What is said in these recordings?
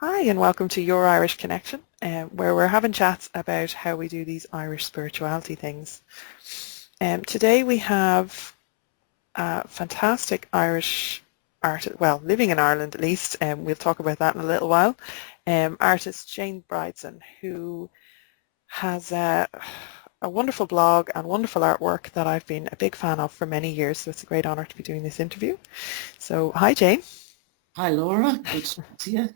Hi and welcome to Your Irish Connection, where we're having chats about how we do these Irish spirituality things. Today we have a fantastic Irish artist, well, living in Ireland at least, and we'll talk about that in a little while, artist Jane Brideson, who has a wonderful blog and wonderful artwork that I've been a big fan of for many years, so it's a great honour to be doing this interview. So, hi Jane. Hi Laura, good to see you.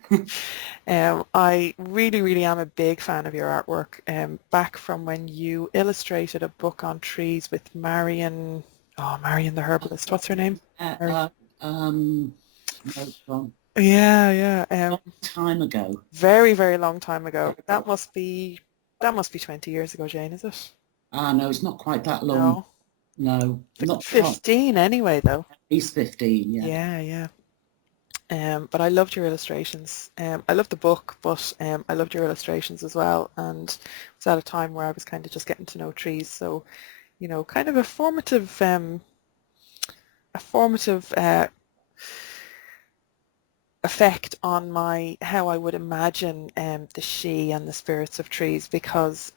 I really am a big fan of your artwork. Back from when you illustrated a book on trees with Marion the herbalist. What's her name? No, it's wrong. Yeah. Long time ago. Very long time ago. That must be 20 years ago, Jane, is it? No, it's not quite that long. No. No, not 15 anyway, though. At least 15, yeah. Yeah. But I loved your illustrations. I loved the book, but I loved your illustrations as well. And it was at a time where I was kind of just getting to know trees. So, kind of a formative effect on how I would imagine the she and the spirits of trees, because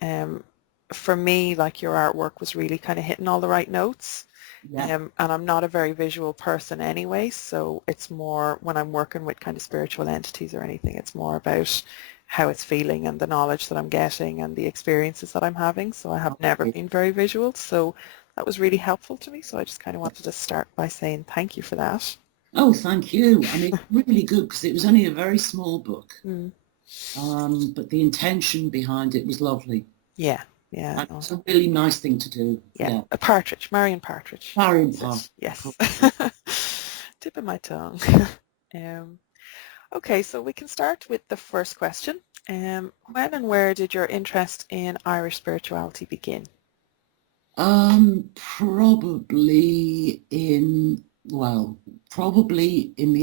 for me, like, your artwork was really kind of hitting all the right notes. Yeah. And I'm not a very visual person anyway, so it's more when I'm working with kind of spiritual entities or anything, it's more about how it's feeling and the knowledge that I'm getting and the experiences that I'm having. So I have never been very visual, so that was really helpful to me. So I just kind of wanted to start by saying thank you for that. Oh, thank you. I mean, really good, because it was only a very small book, but the intention behind it was lovely. Yeah. And it's a really nice thing to do. Yeah. A partridge, Marion Partridge. Marion Partridge. Yes. Tip of my tongue. Okay, so we can start with the first question. When and where did your interest in Irish spirituality begin? Probably in the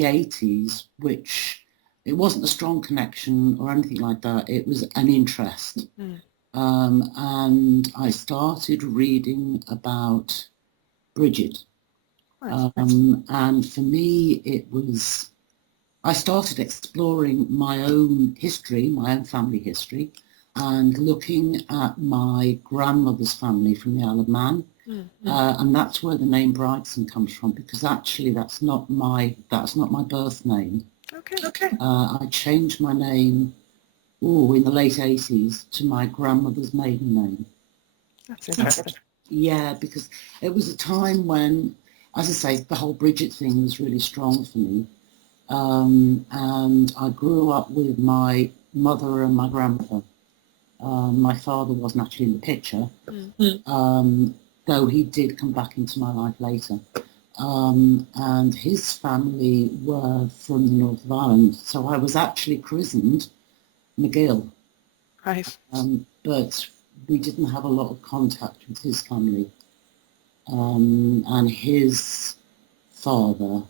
80s, which it wasn't a strong connection or anything like that. It was an interest. And I started reading about Bridget. And for me, I started exploring my own history, my own family history, and looking at my grandmother's family from the Isle of Man. And that's where the name Brideson comes from, because actually that's not my birth name. Okay. I changed my name in the late 80s to my grandmother's maiden name. That's interesting. Yeah, because it was a time when, as I say, the whole Bridget thing was really strong for me. And I grew up with my mother and my grandmother. My father wasn't actually in the picture, though he did come back into my life later. And his family were from the north of Ireland, so I was actually christened McGill. Right. But we didn't have a lot of contact with his family. And his father,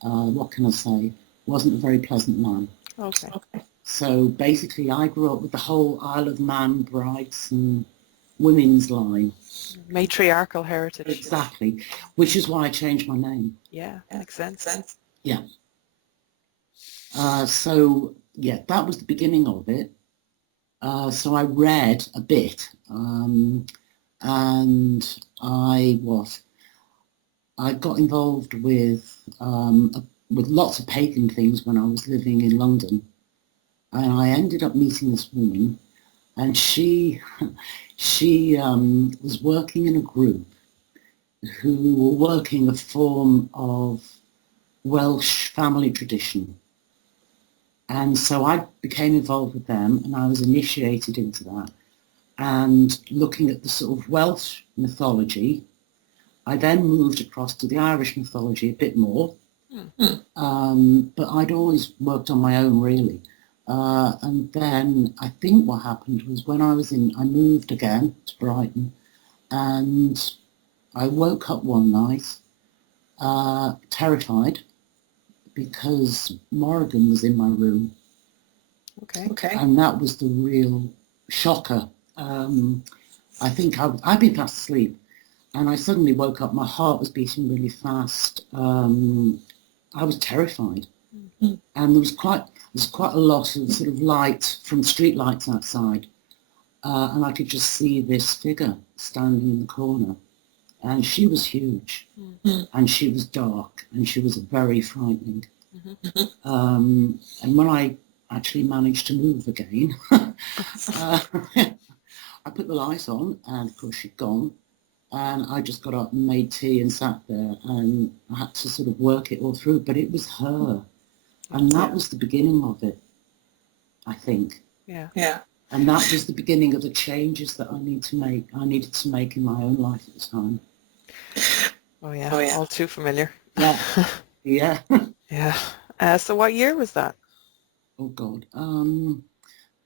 what can I say, wasn't a very pleasant man. Okay. So basically I grew up with the whole Isle of Man, brides and women's line. Matriarchal heritage. Exactly, which is why I changed my name. Yeah, makes sense. Yeah. So, yeah, that was the beginning of it. So I read a bit, and I got involved with lots of pagan things when I was living in London, and I ended up meeting this woman, and she was working in a group who were working a form of Welsh family tradition. And so I became involved with them, and I was initiated into that. And looking at the sort of Welsh mythology, I then moved across to the Irish mythology a bit more. But I'd always worked on my own, really. And then I think what happened was when I moved again to Brighton, and I woke up one night terrified, because Mórrígan was in my room. Okay. And that was the real shocker. I think I'd been fast asleep, and I suddenly woke up. My heart was beating really fast. I was terrified. And there was there's quite a lot of sort of light from street lights outside, and I could just see this figure standing in the corner, and she was huge, and she was dark, and she was very frightening. And when I actually managed to move again, I put the light on, and of course she'd gone, and I just got up and made tea and sat there, and I had to sort of work it all through, but it was her, and that was the beginning of it, I think. Yeah. And that was the beginning of the changes that I needed to make in my own life at the time. Oh yeah. All too familiar. Yeah. Yeah. Yeah. So what year was that? Oh God.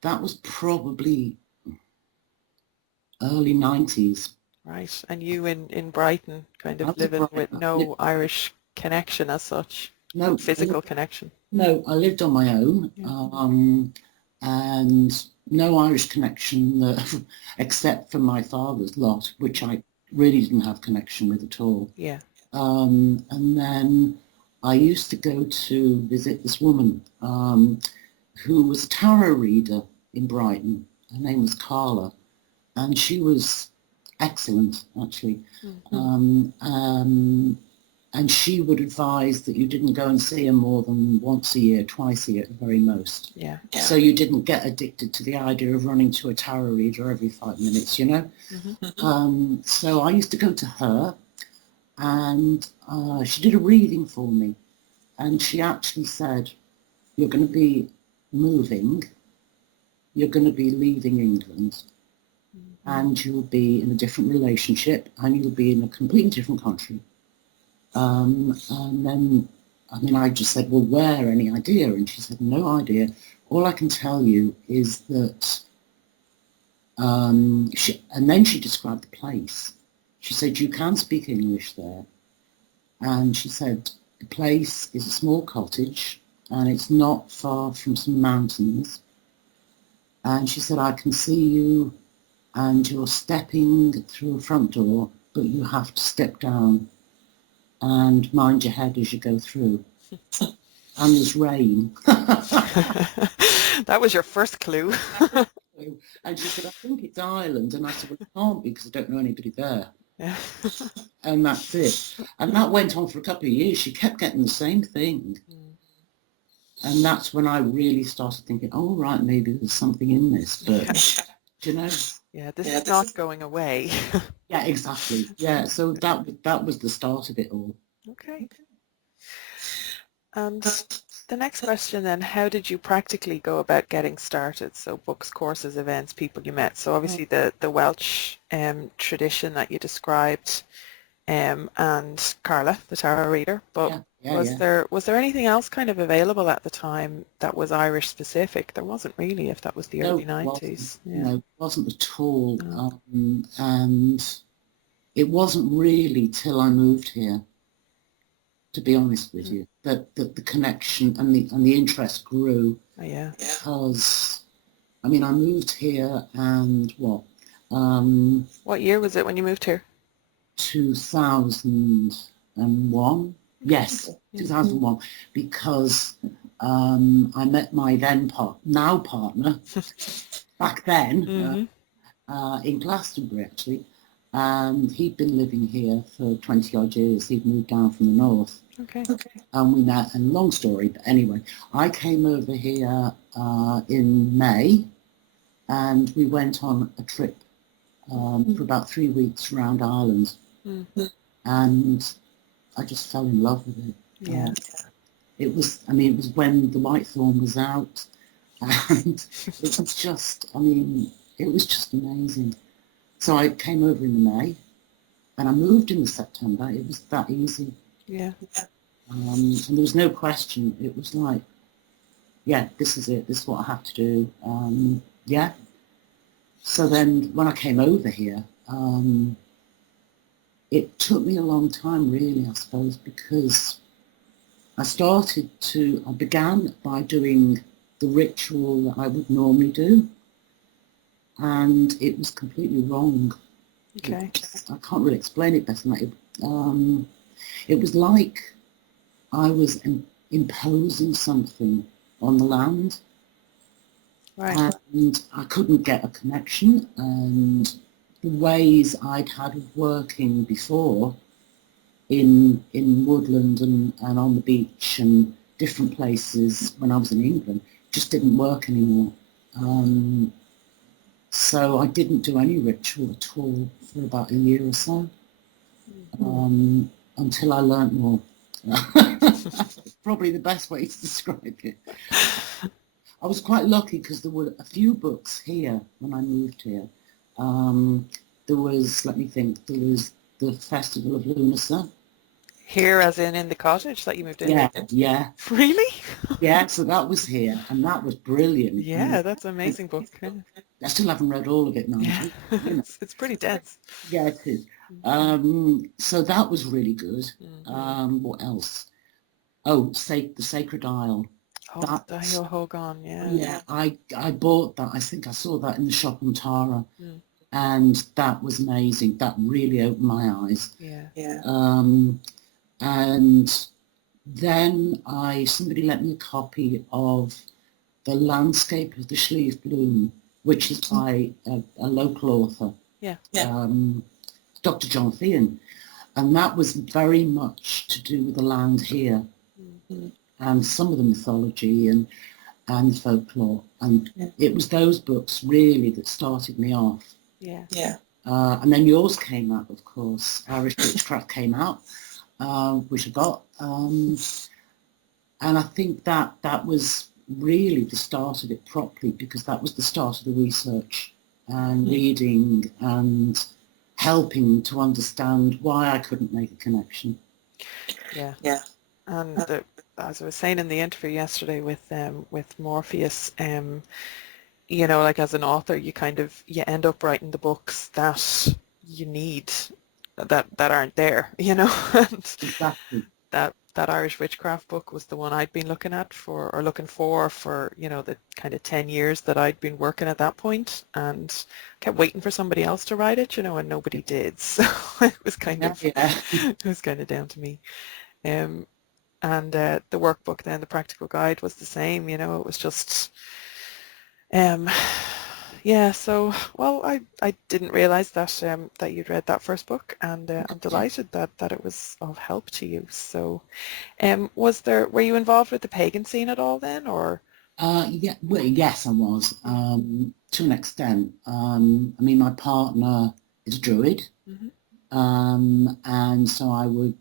That was probably early 90s. Right. And you in Brighton, kind of living with no Irish connection as such? No. Physical connection? No, I lived on my own, and no Irish connection except for my father's lot, which I really didn't have connection with at all. Yeah. And then I used to go to visit this woman who was a tarot reader in Brighton. Her name was Carla, and she was excellent, actually. And she would advise that you didn't go and see her more than once a year, twice a year at the very most. Yeah. So you didn't get addicted to the idea of running to a tarot reader every 5 minutes, you know. So I used to go to her, and she did a reading for me, and she actually said, you're going to be moving, you're going to be leaving England, and you'll be in a different relationship, and you'll be in a completely different country. And then, I mean, I just said, well, where? Any idea? And she said, no idea. All I can tell you is that, and then she described the place. She said, you can speak English there. And she said, the place is a small cottage, and it's not far from some mountains. And she said, I can see you, and you're stepping through a front door, but you have to step down and mind your head as you go through. And there's rain. That was your first clue. And she said, I think it's Ireland. And I said, well, it can't be because I don't know anybody there. Yeah. And that's it. And that went on for a couple of years. She kept getting the same thing. And that's when I really started thinking, oh, right, maybe there's something in this. But, you know. Yeah, this is not going away. Yeah, exactly. Yeah, so that was the start of it all. Okay. And the next question then, how did you practically go about getting started? So books, courses, events, people you met. So obviously the Welsh tradition that you described, and Carla, the tarot reader. But was there anything else kind of available at the time that was Irish specific? There wasn't really, if that was the early 90s. No, it wasn't at all. No. And it wasn't really till I moved here, to be honest with you, that the connection and the interest grew. Oh, yeah. Because, I mean, I moved here and what year was it when you moved here? 2001. Yes, 2001, because I met my now partner back then in Glastonbury, actually, and he'd been living here for 20 odd years. He'd moved down from the north. Okay. And we met, and long story, but anyway, I came over here in May, and we went on a trip for about 3 weeks around Ireland, and I just fell in love with it. Yeah. It was when the Whitethorn was out, and it was just, it was just amazing. So I came over in May, and I moved in September. It was that easy. Yeah. And there was no question. It was like, yeah, this is it. This is what I have to do. Yeah. So then when I came over here, it took me a long time, really, I suppose, because I began by doing the ritual that I would normally do, and it was completely wrong. Okay. I can't really explain it better than that. It was like I was imposing something on the land. Right. And I couldn't get a connection, and the ways I'd had of working before in woodland and on the beach and different places when I was in England just didn't work anymore. So I didn't do any ritual at all for about a year or so, until I learnt more. Probably the best way to describe it. I was quite lucky because there were a few books here when I moved here. There was, let me think, there was the Festival of Lunacy. Here, as in the cottage that you moved in? Yeah. Really? Yeah, so that was here, and that was brilliant. Yeah, that's an amazing book. I still haven't read all of it, mind Yeah, you. You know. it's pretty dense. Yeah, it is. So that was really good. What else? Oh, the Sacred Isle. Oh, the Hogan, yeah. Yeah, I bought that. I think I saw that in the shop on Tara, and that was amazing. That really opened my eyes. Yeah. And then somebody lent me a copy of The Landscape of the Slieve Bloom, which is by a local author, Dr. John Thean, and that was very much to do with the land here, and some of the mythology and folklore, and it was those books really that started me off. And then yours came out, of course. Irish Witchcraft came out, which I got, and I think that was really the start of it properly, because that was the start of the research and reading and helping to understand why I couldn't make a connection. Yeah. And as I was saying in the interview yesterday with Morpheus, you know, like as an author, you end up writing the books that you need, that aren't there, you know. And Exactly. That Irish Witchcraft book was the one I'd been looking for, you know, the kind of 10 years that I'd been working at that point, and kept waiting for somebody else to write it, you know, and nobody did. So it was kind of it was kind of down to me. And the workbook then, the practical guide, was the same, you know. It was just yeah, so, well, I didn't realise that that you'd read that first book, and I'm delighted that it was of help to you. So, were you involved with the pagan scene at all then, or? Yeah, well, yes, I was, to an extent. I mean, my partner is a Druid, and so I would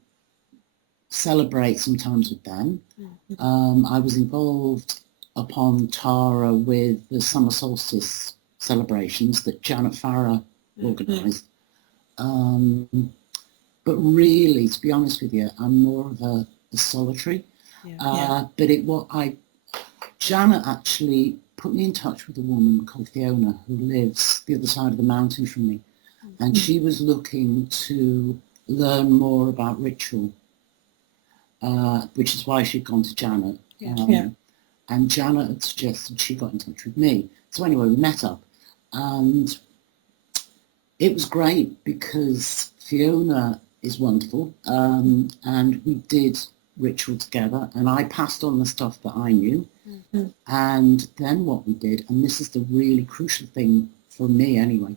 celebrate sometimes with them. I was involved upon Tara with the summer solstice celebrations that Janet Farrar organised. But really, to be honest with you, I'm more of a solitary. But Janet actually put me in touch with a woman called Fiona who lives the other side of the mountain from me, and she was looking to learn more about ritual, which is why she'd gone to Janet. And Janet had suggested she got in touch with me. So anyway, we met up, and it was great because Fiona is wonderful, and we did ritual together, and I passed on the stuff that I knew. And then what we did, and this is the really crucial thing for me anyway,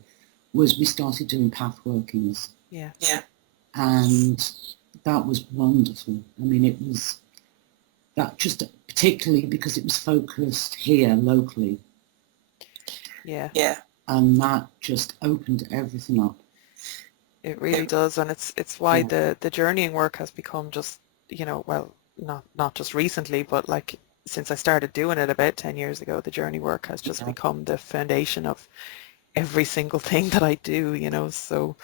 was we started doing path workings. And that was wonderful. I mean, it was that, just particularly because it was focused here locally. And that just opened everything up. It really does, and it's why the journeying work has become just, you know, well, not just recently, but like since I started doing it about 10 years ago, the journey work has just become the foundation of every single thing that I do, you know. So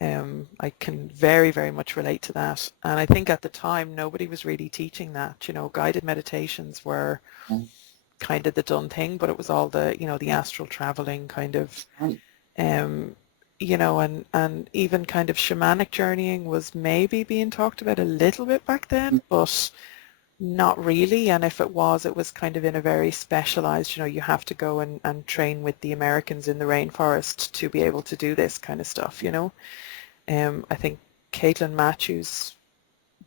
I can very, very much relate to that. And I think at the time nobody was really teaching that, you know. Guided meditations were kind of the done thing, but it was all the, you know, the astral traveling kind of, you know, and even kind of shamanic journeying was maybe being talked about a little bit back then, but not really. And if it was kind of in a very specialized, you know, you have to go and train with the Americans in the rainforest to be able to do this kind of stuff, you know. I think Caitlin Matthews'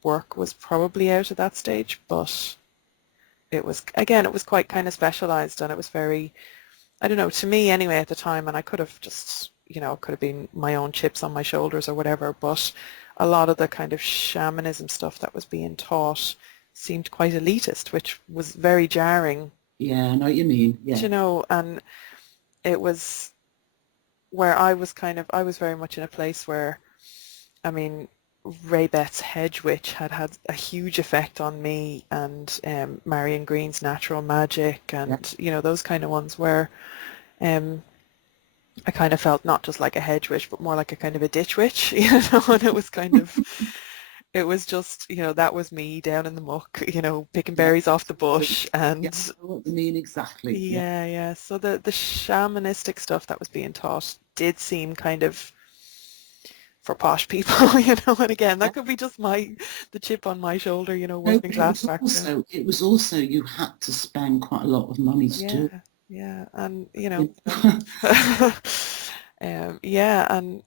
work was probably out at that stage, but it was, again, it was quite kind of specialized, and it was very, I don't know, to me anyway at the time, and I could have just, you know, it could have been my own chips on my shoulders or whatever, but a lot of the kind of shamanism stuff that was being taught seemed quite elitist, which was very jarring. Yeah, I know what you mean. Do Yeah. you know, and it was where I was I was very much in a place where, I mean, Ray Betts' Hedge Witch had a huge effect on me, and Marion Green's Natural Magic, and Yeah. you know, those kind of ones where I kind of felt not just like a hedge witch, but more like a kind of a ditch witch, you know, and it was kind of, it was just, you know, that was me down in the muck, you know, picking Yeah. berries off the bush, Yeah, and I know what you mean exactly. Yeah. yeah. So the shamanistic stuff that was being taught did seem kind of for posh people, you know, and again, Yeah. that could be just the chip on my shoulder, you know, No, working but class background. it was also you had to spend quite a lot of money to do Yeah, and you know, it. yeah, and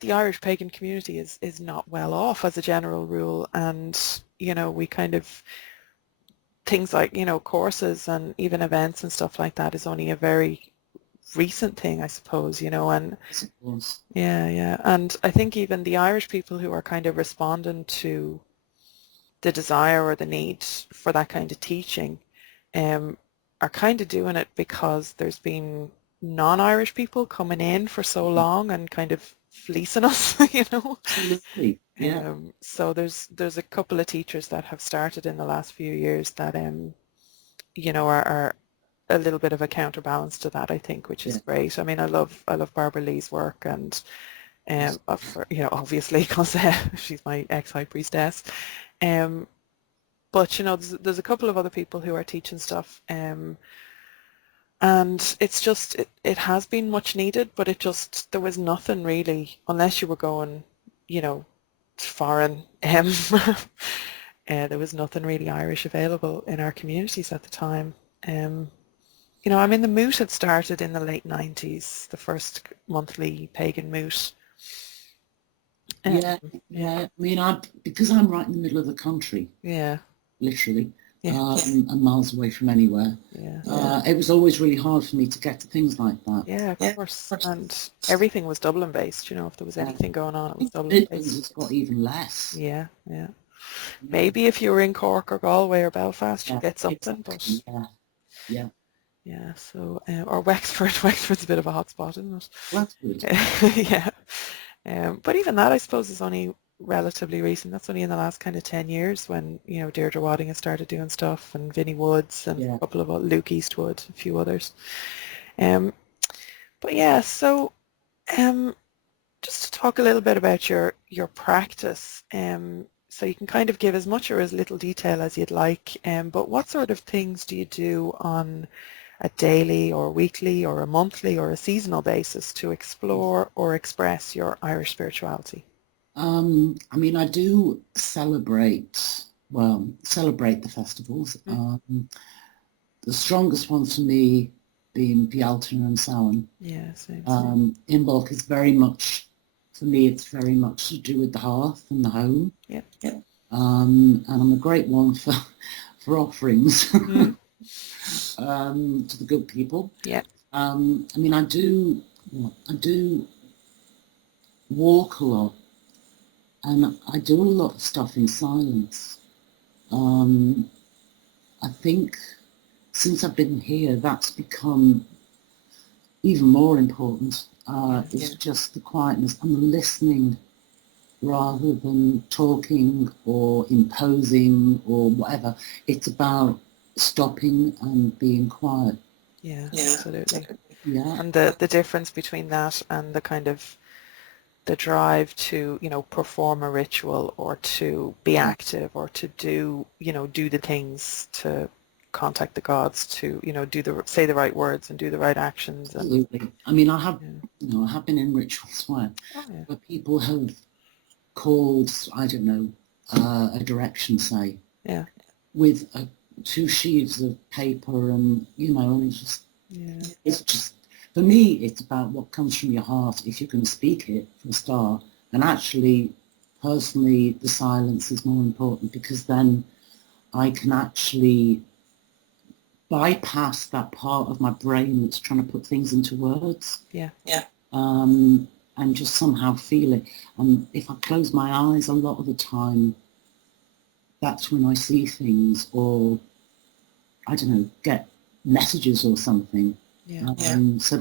the Irish pagan community is not well off as a general rule, and you know, we kind of, things like, you know, courses and even events and stuff like that is only a very recent thing, I suppose, you know, and Yes, it was. yeah, and I think even the Irish people who are kind of responding to the desire or the need for that kind of teaching um, are kind of doing it because there's been non-Irish people coming in for so long and kind of fleecing us, you know. Absolutely. Yeah. So there's a couple of teachers that have started in the last few years that you know, are a little bit of a counterbalance to that, I think, which is Yeah. great. I mean, I love Barbara Lee's work, and Yes. you know, obviously because she's my ex-high priestess. Um, but you know, there's a couple of other people who are teaching stuff, and it's just it has been much needed, but it just, there was nothing really, unless you were going, you know, foreign. There was nothing really Irish available in our communities at the time. You know, I mean, the moot had started in the late 90s, the first monthly pagan moot. Yeah. Yeah, I mean, because I'm right in the middle of the country, yeah, literally, yeah, and miles away from anywhere. yeah, It was always really hard for me to get to things like that. yeah, of course. And everything was Dublin based, you know, if there was Yeah. anything going on, it I was think Dublin Midlands based. has got even less. Yeah. Yeah. Maybe if you were in Cork or Galway or Belfast, you'd Yeah, get something, exactly. but Yeah. yeah, so, or Wexford. Wexford's a bit of a hot spot, isn't Well, that's good. it? Yeah. But even that, I suppose, is only relatively recent. That's only in the last kind of 10 years when, you know, Deirdre Wadding has started doing stuff, and Vinnie Woods and Yeah. a couple of Luke Eastwood, a few others. Um, but yeah, so just to talk a little bit about your practice, so you can kind of give as much or as little detail as you'd like, but what sort of things do you do on a daily or weekly or a monthly or a seasonal basis to explore or express your Irish spirituality? I mean, I do celebrate the festivals. The strongest ones for me being Bealtaine and Samhain. Yeah, same. Imbolc is very much, for me, it's very much to do with the hearth and the home. Yeah. And I'm a great one for offerings Mm. to the good people. Yeah. I mean, I do walk a lot, and I do a lot of stuff in silence. I think since I've been here, that's become even more important. It's just the quietness and the listening rather than talking or imposing or whatever. It's about stopping and being quiet. Yeah, absolutely. Yeah. And the difference between that and the kind of the drive to, you know, perform a ritual or to be Yeah. active or to do, you know, do the things to contact the gods, to, you know, say the right words and do the right actions. And Absolutely. I mean, yeah. I have been in rituals where, Oh yeah. where people have called, I don't know, a direction, say, Yeah. with two sheaves of paper, and and it's just for me, it's about what comes from your heart. If you can speak it for a start, and actually, personally, the silence is more important because then I can actually bypass that part of my brain that's trying to put things into words. Yeah. And just somehow feel it. And if I close my eyes a lot of the time, that's when I see things, or I don't know, get messages or something. Yeah. So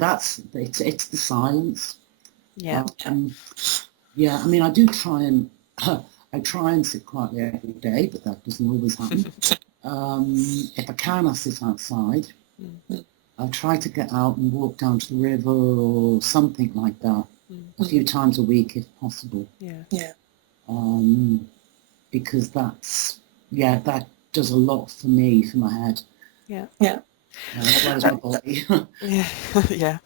it's the silence. Yeah. Yeah, I mean, I do try and I try and sit quietly every day, but that doesn't always happen. If I can, I sit outside. I try to get out and walk down to the river or something like that a few times a week if possible. Yeah. Because that does a lot for me, for my head. Yeah. As well as my body. Yeah. Yeah.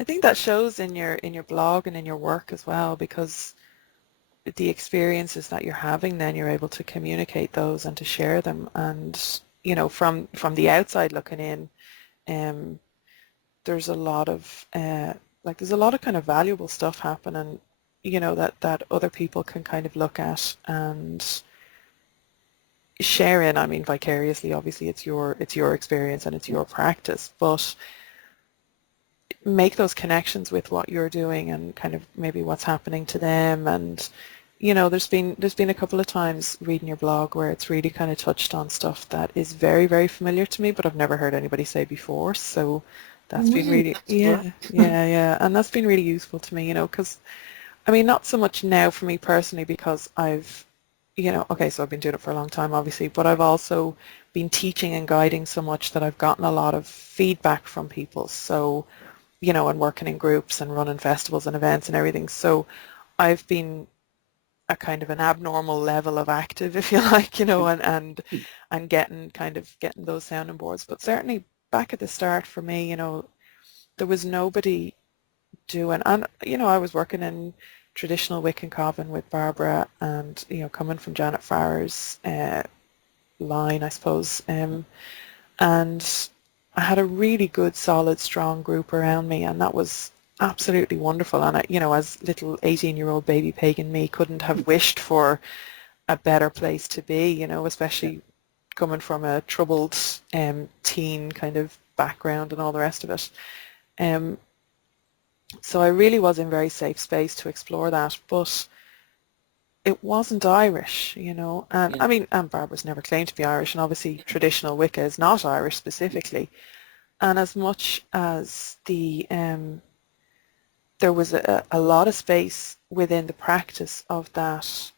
I think that shows in your blog and in your work as well, because the experiences that you're having, then you're able to communicate those and to share them. And from the outside looking in, there's a lot of kind of valuable stuff happening, that other people can kind of look at and share in. I mean, vicariously, obviously it's your experience and it's your practice, but make those connections with what you're doing and kind of maybe what's happening to them. And there's been a couple of times reading your blog where it's really kind of touched on stuff that is very, very familiar to me, but I've never heard anybody say before. So that's been really, and that's been really useful to me, because I mean, not so much now for me personally, because I've so I've been doing it for a long time, obviously, but I've also been teaching and guiding so much that I've gotten a lot of feedback from people. So, and working in groups and running festivals and events and everything. So I've been a kind of an abnormal level of active, if you like, and getting those sounding boards. But certainly back at the start for me, there was nobody doing, and I was working in traditional Wiccan coven with Barbara, and coming from Janet Farrer's line, I suppose, and I had a really good, solid, strong group around me, and that was absolutely wonderful. And as little 18-year-old baby pagan me, couldn't have wished for a better place to be, especially coming from a troubled teen kind of background and all the rest of it. So I really was in very safe space to explore that, but it wasn't Irish, and I mean, and Barbara's never claimed to be Irish, and obviously traditional Wicca is not Irish specifically. And as much as there was a lot of space within the practice of that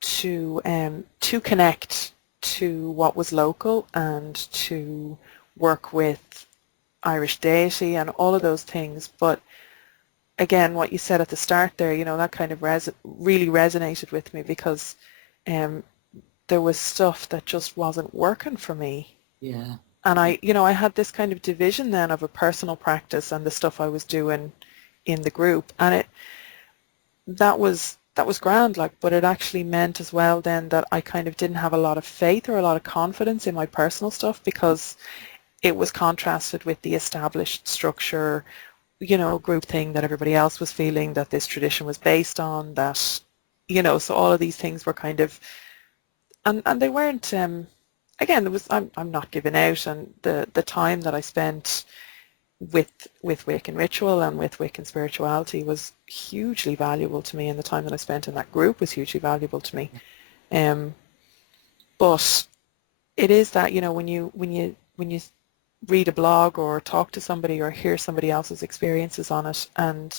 to connect to what was local and to work with Irish deity and all of those things, but again, what you said at the start there, that kind of really resonated with me, because there was stuff that just wasn't working for me. Yeah. And I had this kind of division then of a personal practice and the stuff I was doing in the group, and that was grand, but it actually meant as well then that I kind of didn't have a lot of faith or a lot of confidence in my personal stuff, because it was contrasted with the established structure, group thing that everybody else was feeling, that this tradition was based on, that, so all of these things were kind of, and they weren't, again, there was, I'm not giving out, and the time that I spent with Wiccan ritual and with Wiccan spirituality was hugely valuable to me, and the time that I spent in that group was hugely valuable to me. But it is that, when you read a blog or talk to somebody or hear somebody else's experiences on it, and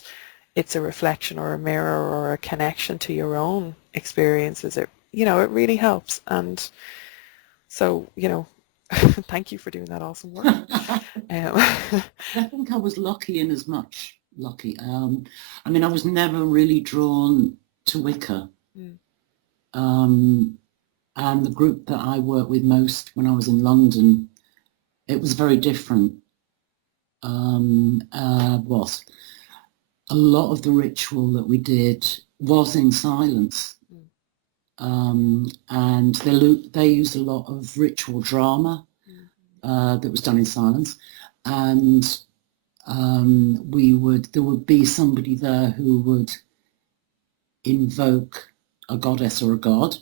it's a reflection or a mirror or a connection to your own experiences, it really helps. And so, thank you for doing that awesome work. I think I was lucky in as much lucky. I mean, I was never really drawn to Wicca. And the group that I worked with most when I was in London, it was very different. Was a lot of the ritual that we did was in silence, and they used a lot of ritual drama that was done in silence, and there would be somebody there who would invoke a goddess or a god,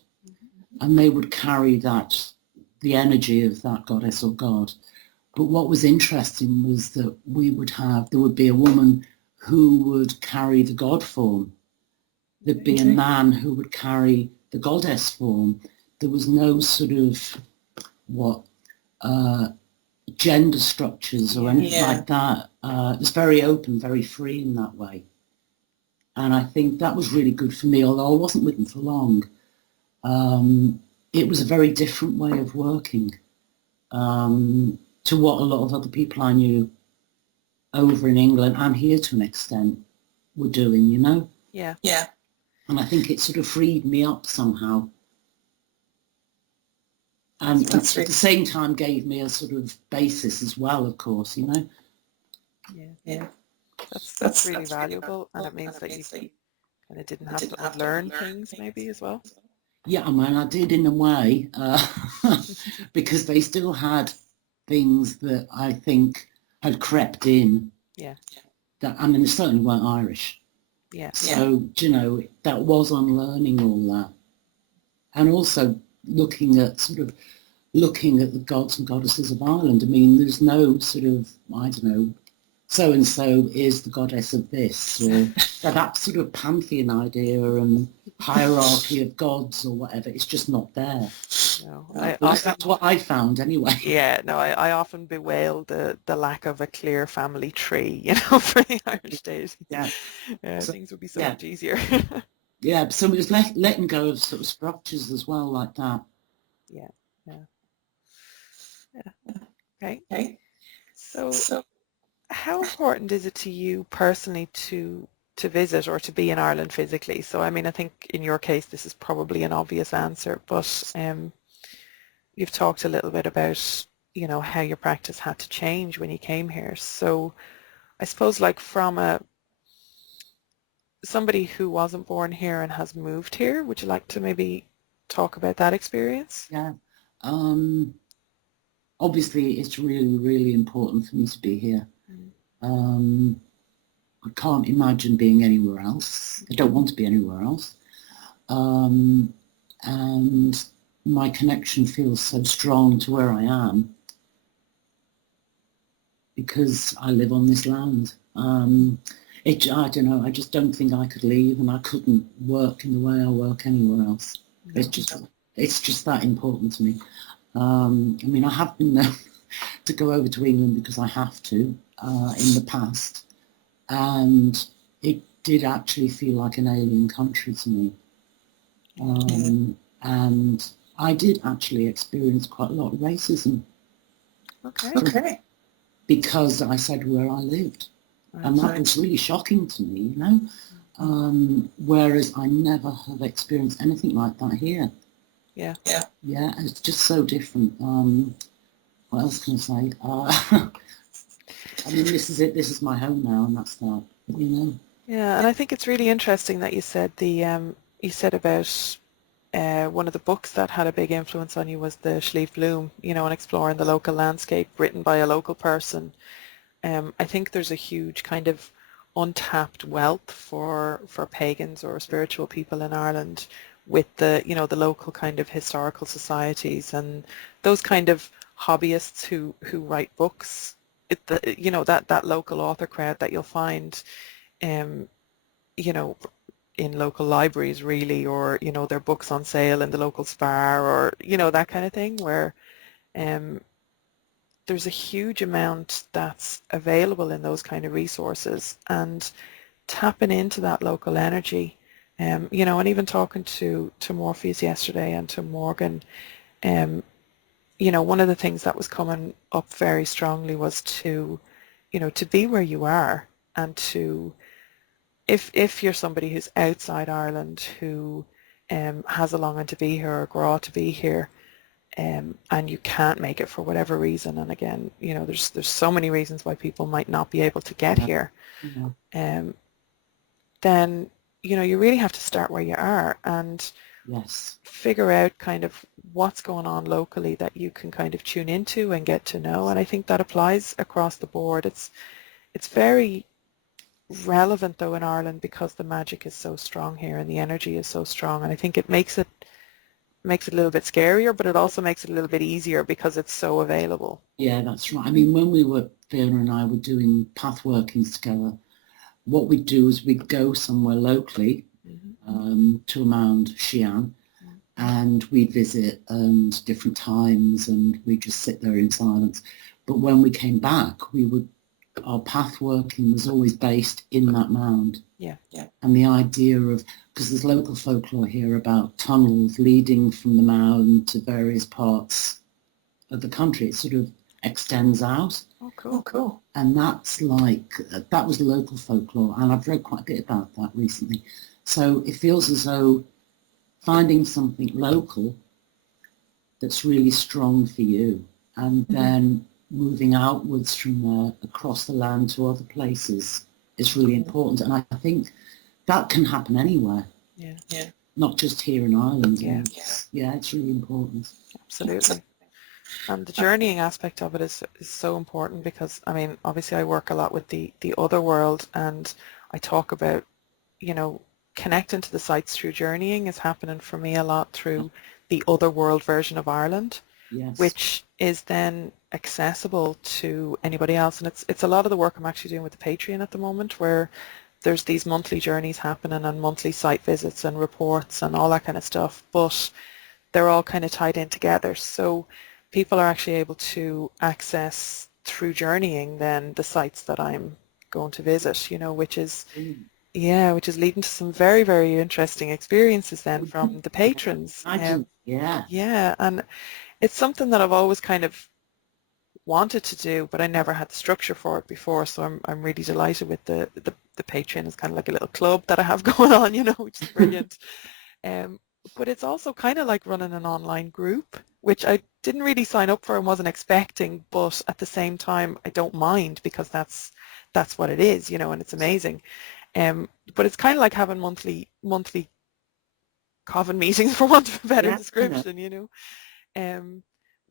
and they would carry the energy of that goddess or god But what was interesting was that there would be a woman who would carry the god form. There'd be a man who would carry the goddess form. There was no sort of gender structures or anything like that. It was very open, very free in that way. And I think that was really good for me, although I wasn't with them for long. It was a very different way of working to what a lot of other people I knew over in England and here to an extent were doing, you know? Yeah. Yeah. And I think it sort of freed me up somehow. And at the same time gave me a sort of basis as well, of course, you know? Yeah. That's really valuable, and it means that you kind of didn't have to unlearn things maybe as well. Yeah, I mean, I did in a way, because they still had things that I think had crept in. Yeah. That, I mean, they certainly weren't Irish. Yeah. So, you know, that was unlearning all that. And also looking at the gods and goddesses of Ireland. I mean, there's no sort of, I don't know, so-and-so is the goddess of this, or that sort of pantheon idea and hierarchy of gods or whatever. It's just not there. No, that's what I found anyway. Yeah, no, I often bewail the lack of a clear family tree, you know, for the Irish deity. Yeah. So, things would be so much easier. Yeah, so it was letting go of sort of structures as well, like that. Yeah. Okay. So how important is it to you personally to visit or to be in Ireland physically? So, I mean, I think in your case this is probably an obvious answer, but you've talked a little bit about, you know, how your practice had to change when you came here. So I suppose, like, from somebody who wasn't born here and has moved here, would you like to maybe talk about that experience? Yeah. Obviously, it's really, really important for me to be here. I can't imagine being anywhere else. I don't want to be anywhere else. And my connection feels so strong to where I am because I live on this land. I don't know, I just don't think I could leave, and I couldn't work in the way I work anywhere else. No. It's just that important to me. I mean, I have been known to go over to England because I have to in the past, and it did actually feel like an alien country to me. And I did actually experience quite a lot of racism. Okay. Because I said where I lived. And that was really shocking to me, you know, whereas I never have experienced anything like that here. Yeah, it's just so different. What else can I say? I mean, this is it. This is my home now, and that's that, you know. Yeah, and I think it's really interesting that you said you said about one of the books that had a big influence on you was the Slieve Bloom, you know, and exploring the local landscape, written by a local person. I think there's a huge kind of untapped wealth for pagans or spiritual people in Ireland with the, you know, the local kind of historical societies and those kind of hobbyists who write books. You know, that local author crowd that you'll find, you know, in local libraries really, or, you know, their books on sale in the local Spar, or, you know, that kind of thing, where there's a huge amount that's available in those kind of resources, and tapping into that local energy, you know, and even talking to Morpheus yesterday and to Mórrígan, you know, one of the things that was coming up very strongly was to, you know, to be where you are, and to, if you're somebody who's outside Ireland who has a longing to be here or grow to be here, and you can't make it for whatever reason, and again, you know, there's so many reasons why people might not be able to get here, then, you know, you really have to start where you are and figure out kind of what's going on locally that you can kind of tune into and get to know. And I think that applies across the board. It's very relevant though in Ireland because the magic is so strong here and the energy is so strong, and I think it makes it makes it a little bit scarier, but it also makes it a little bit easier because it's so available. Yeah, that's right. I mean, when Fiona and I were doing path workings together, what we'd do is we'd go somewhere locally to a mound, Xi'an, and we'd visit and different times, and we'd just sit there in silence. But when we came back, our path working was always based in that mound. Yeah. And the idea of, because there's local folklore here about tunnels leading from the mound to various parts of the country, it sort of extends out. Oh, cool. And that's that was local folklore, and I've read quite a bit about that recently. So it feels as though finding something local that's really strong for you, and then moving outwards from there across the land to other places is really important. And I think that can happen anywhere. Yeah. Not just here in Ireland. Yeah. It's really important. Absolutely. And the journeying aspect of it is so important because, I mean, obviously I work a lot with the other world, and I talk about, connecting to the sites through journeying is happening for me a lot through the other world version of Ireland, which is then accessible to anybody else. And it's a lot of the work I'm actually doing with the Patreon at the moment, where there's these monthly journeys happening and monthly site visits and reports and all that kind of stuff, but they're all kind of tied in together. So people are actually able to access through journeying then the sites that I'm going to visit, which is leading to some very, very interesting experiences then from the patrons. Yeah, and it's something that I've always kind of wanted to do, but I never had the structure for it before, so I'm really delighted with the Patreon. It's kind of like a little club that I have going on, which is brilliant. But it's also kind of like running an online group, which I didn't really sign up for and wasn't expecting, but at the same time I don't mind because that's what it is, and it's amazing. But it's kind of like having monthly coven meetings, for want of a better description,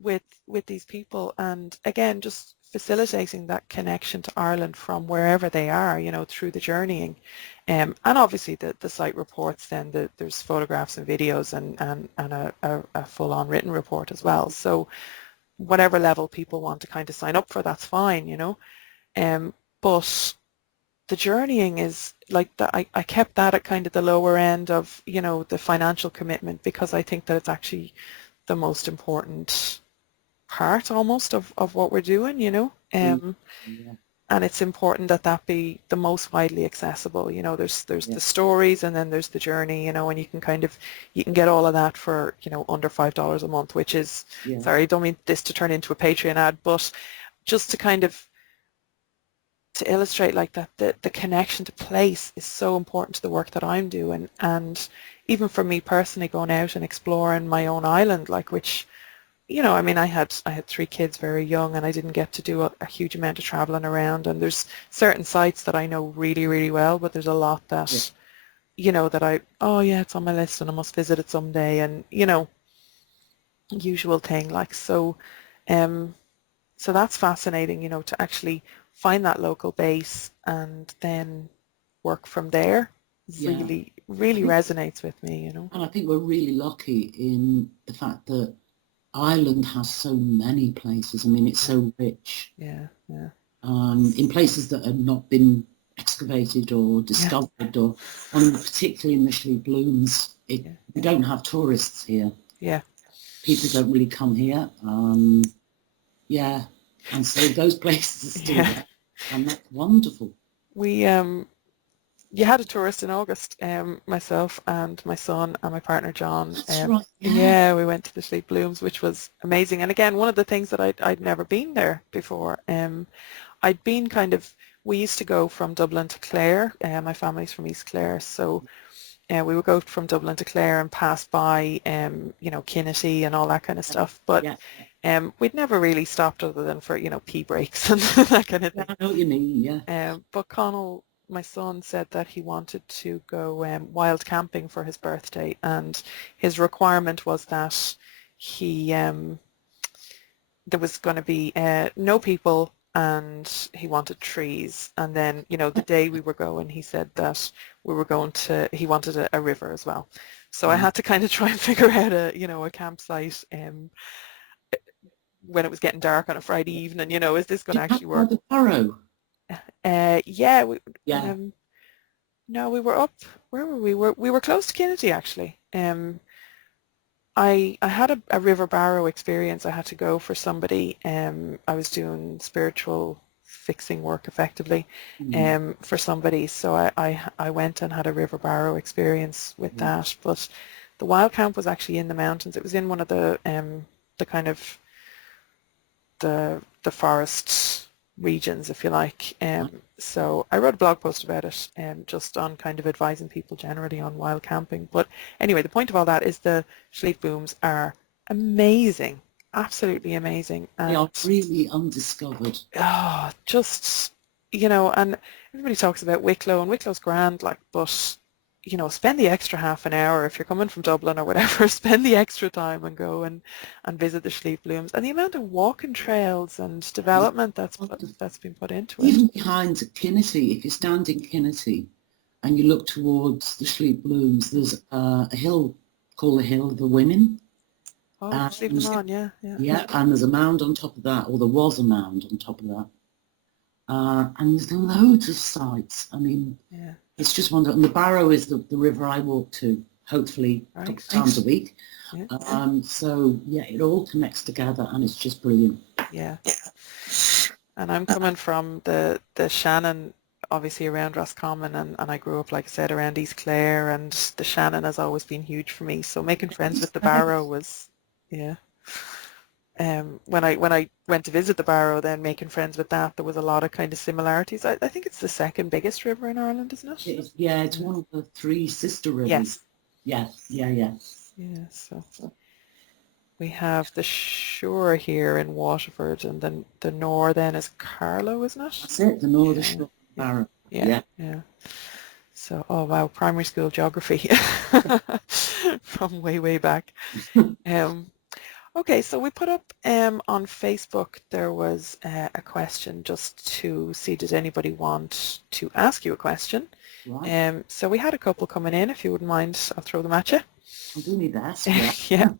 with these people, and again just facilitating that connection to Ireland from wherever they are, through the journeying. And obviously the site reports, then there's photographs and videos and a full-on written report as well. So whatever level people want to kind of sign up for, that's fine, but the journeying is like that. I kept that at kind of the lower end of, the financial commitment, because I think that it's actually the most important part almost of what we're doing, and it's important that be the most widely accessible. There's the stories, and then there's the journey, and you can get all of that for, under $5 a month, which is, sorry, I don't mean this to turn into a Patreon ad, but just to kind of to illustrate like that the connection to place is so important to the work that I'm doing. And even for me personally, going out and exploring my own island, like, which, I mean, I had 3 kids very young, and I didn't get to do a huge amount of traveling around, and there's certain sites that I know really, really well, but there's a lot that that it's on my list and I must visit it someday, and usual thing, like, so so that's fascinating, to actually find that local base and then work from there. Really resonates with me, And I think we're really lucky in the fact that Ireland has so many places. I mean, it's so rich. In places that have not been excavated or discovered, or particularly in the Sleep Blooms, we don't have tourists here. People don't really come here. And so those places are still there, and that's wonderful. We you had a tourist in August, myself and my son and my partner John. That's right. We went to the Sleep Blooms, which was amazing. And again, one of the things that I'd never been there before. I'd been we used to go from Dublin to Clare. My family's from East Clare, so we would go from Dublin to Clare and pass by, Kinnity and all that kind of stuff. But we'd never really stopped other than for, pee breaks and that kind of thing. I know what you mean, But Connell, my son, said that he wanted to go wild camping for his birthday, and his requirement was that there was going to be no people, and he wanted trees. And then, the day we were going, he said that he wanted a river as well. So I had to kind of try and figure out a campsite when it was getting dark on a Friday evening. Is this going to actually work? The Barrow? Yeah. Yeah. No, we were up. Where were we? We were close to Kennedy, actually. I had a river barrow experience. I had to go for somebody. I was doing spiritual fixing work effectively for somebody. So I went and had a river barrow experience with that. But the wild camp was actually in the mountains. It was in one of the kind of the forest regions, if you like. So I wrote a blog post about it, just on kind of advising people generally on wild camping. But anyway, the point of all that is the sleep booms are amazing, absolutely amazing. And they are really undiscovered. Just, and everybody talks about Wicklow, and Wicklow's grand, but spend the extra half an hour if you're coming from Dublin or whatever. Spend the extra time and go and visit the sleep blooms, and the amount of walking trails and development that's been put into it. Even behind Kinnity, if you stand in Kinnity and you look towards the sleep blooms, there's a hill called the Hill of the Women. Sleep them on, yeah. Yeah, and there's a mound on top of that, or there was a mound on top of that. And there's loads of sites. I mean, it's just wonderful. And the Barrow is the river I walk to, hopefully, a couple times a week. So, it all connects together, and it's just brilliant. Yeah. And I'm coming from the Shannon, obviously around Roscommon, and I grew up, like I said, around East Clare, and the Shannon has always been huge for me. So making friends with the Barrow was, when I went to visit the Barrow, then making friends with that, there was a lot of kind of similarities. I think it's the second biggest river in Ireland, isn't it? It's one of the three sister rivers. Yes. Yeah. So we have the Shore here in Waterford, and then the Nor then is Carlow, isn't it? That's it, the Northern Shore Barrow. Yeah. So, oh wow, primary school geography from way back. Okay, so we put up on Facebook, there was a question just to see, did anybody want to ask you a question? Right. So we had a couple coming in. If you wouldn't mind, I'll throw them at you. I do need that. Yeah.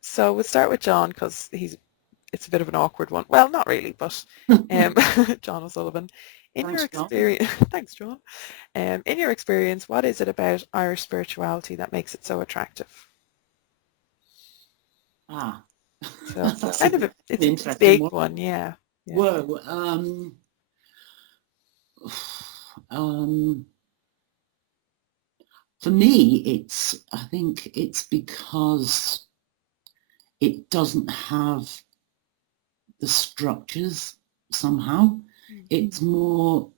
So we'll start with John, because it's a bit of an awkward one. Well, not really, but John O'Sullivan. Thanks, Your experience, thanks, John. In your experience, what is it about Irish spirituality that makes it so attractive? So it's kind of it's a big one, yeah. Whoa. For me, I think it's because it doesn't have the structures somehow. It's more,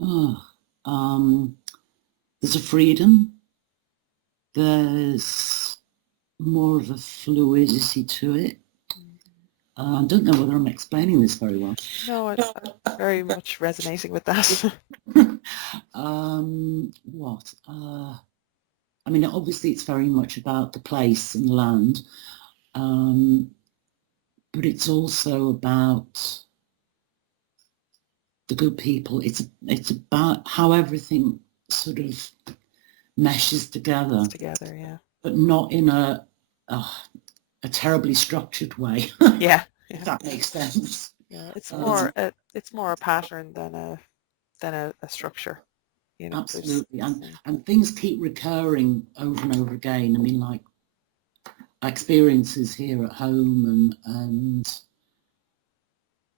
there's a freedom, there's more of a fluidity to it. I don't know whether I'm explaining this very well. No, I'm very much resonating with that. I mean, obviously it's very much about the place and the land, but it's also about the good people. It's about how everything sort of meshes together. But not in a terribly structured way. If that makes sense. Yeah, it's more a pattern than a structure. Absolutely, and things keep recurring over and over again. I mean, like experiences here at home, and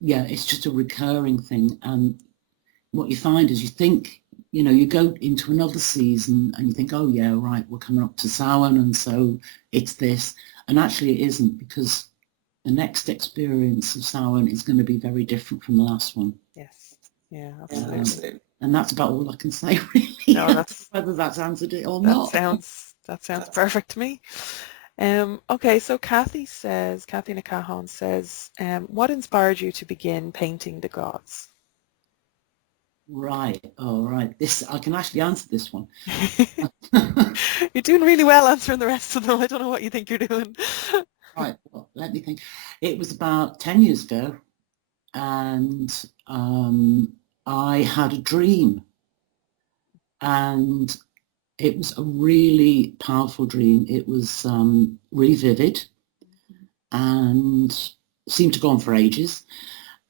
it's just a recurring thing. And what you find is you think, you go into another season and you think, oh yeah, right, we're coming up to Samhain, and so it's this, and actually it isn't, because the next experience of Samhain is going to be very different from the last one. Yes, yeah, absolutely. And that's about all I can say, really. No, whether that's answered it or not. That sounds perfect to me. Okay, so Kathy Nakahan says, what inspired you to begin painting the gods? Right. All right. I can actually answer this one. You're doing really well answering the rest of them. I don't know what you think you're doing. Right. Well, let me think. It was about 10 years ago, and I had a dream, and it was a really powerful dream. It was really vivid and seemed to go on for ages.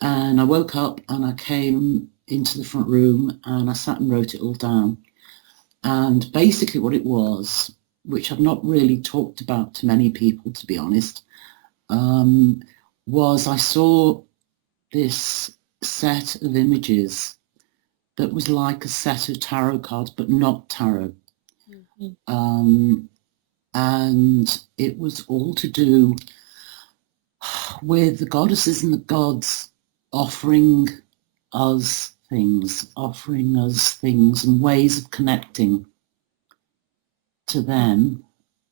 And I woke up and I came into the front room and I sat and wrote it all down. And basically what it was, which I've not really talked about to many people, to be honest, was I saw this set of images that was like a set of tarot cards, but not tarot. And it was all to do with the goddesses and the gods offering us things and ways of connecting to them.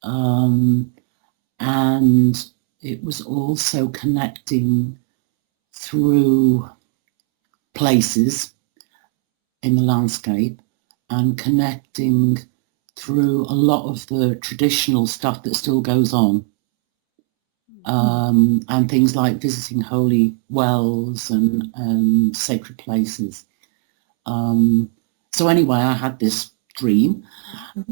And it was also connecting through places in the landscape and connecting through a lot of the traditional stuff that still goes on. And things like visiting holy wells and sacred places. So anyway, I had this dream,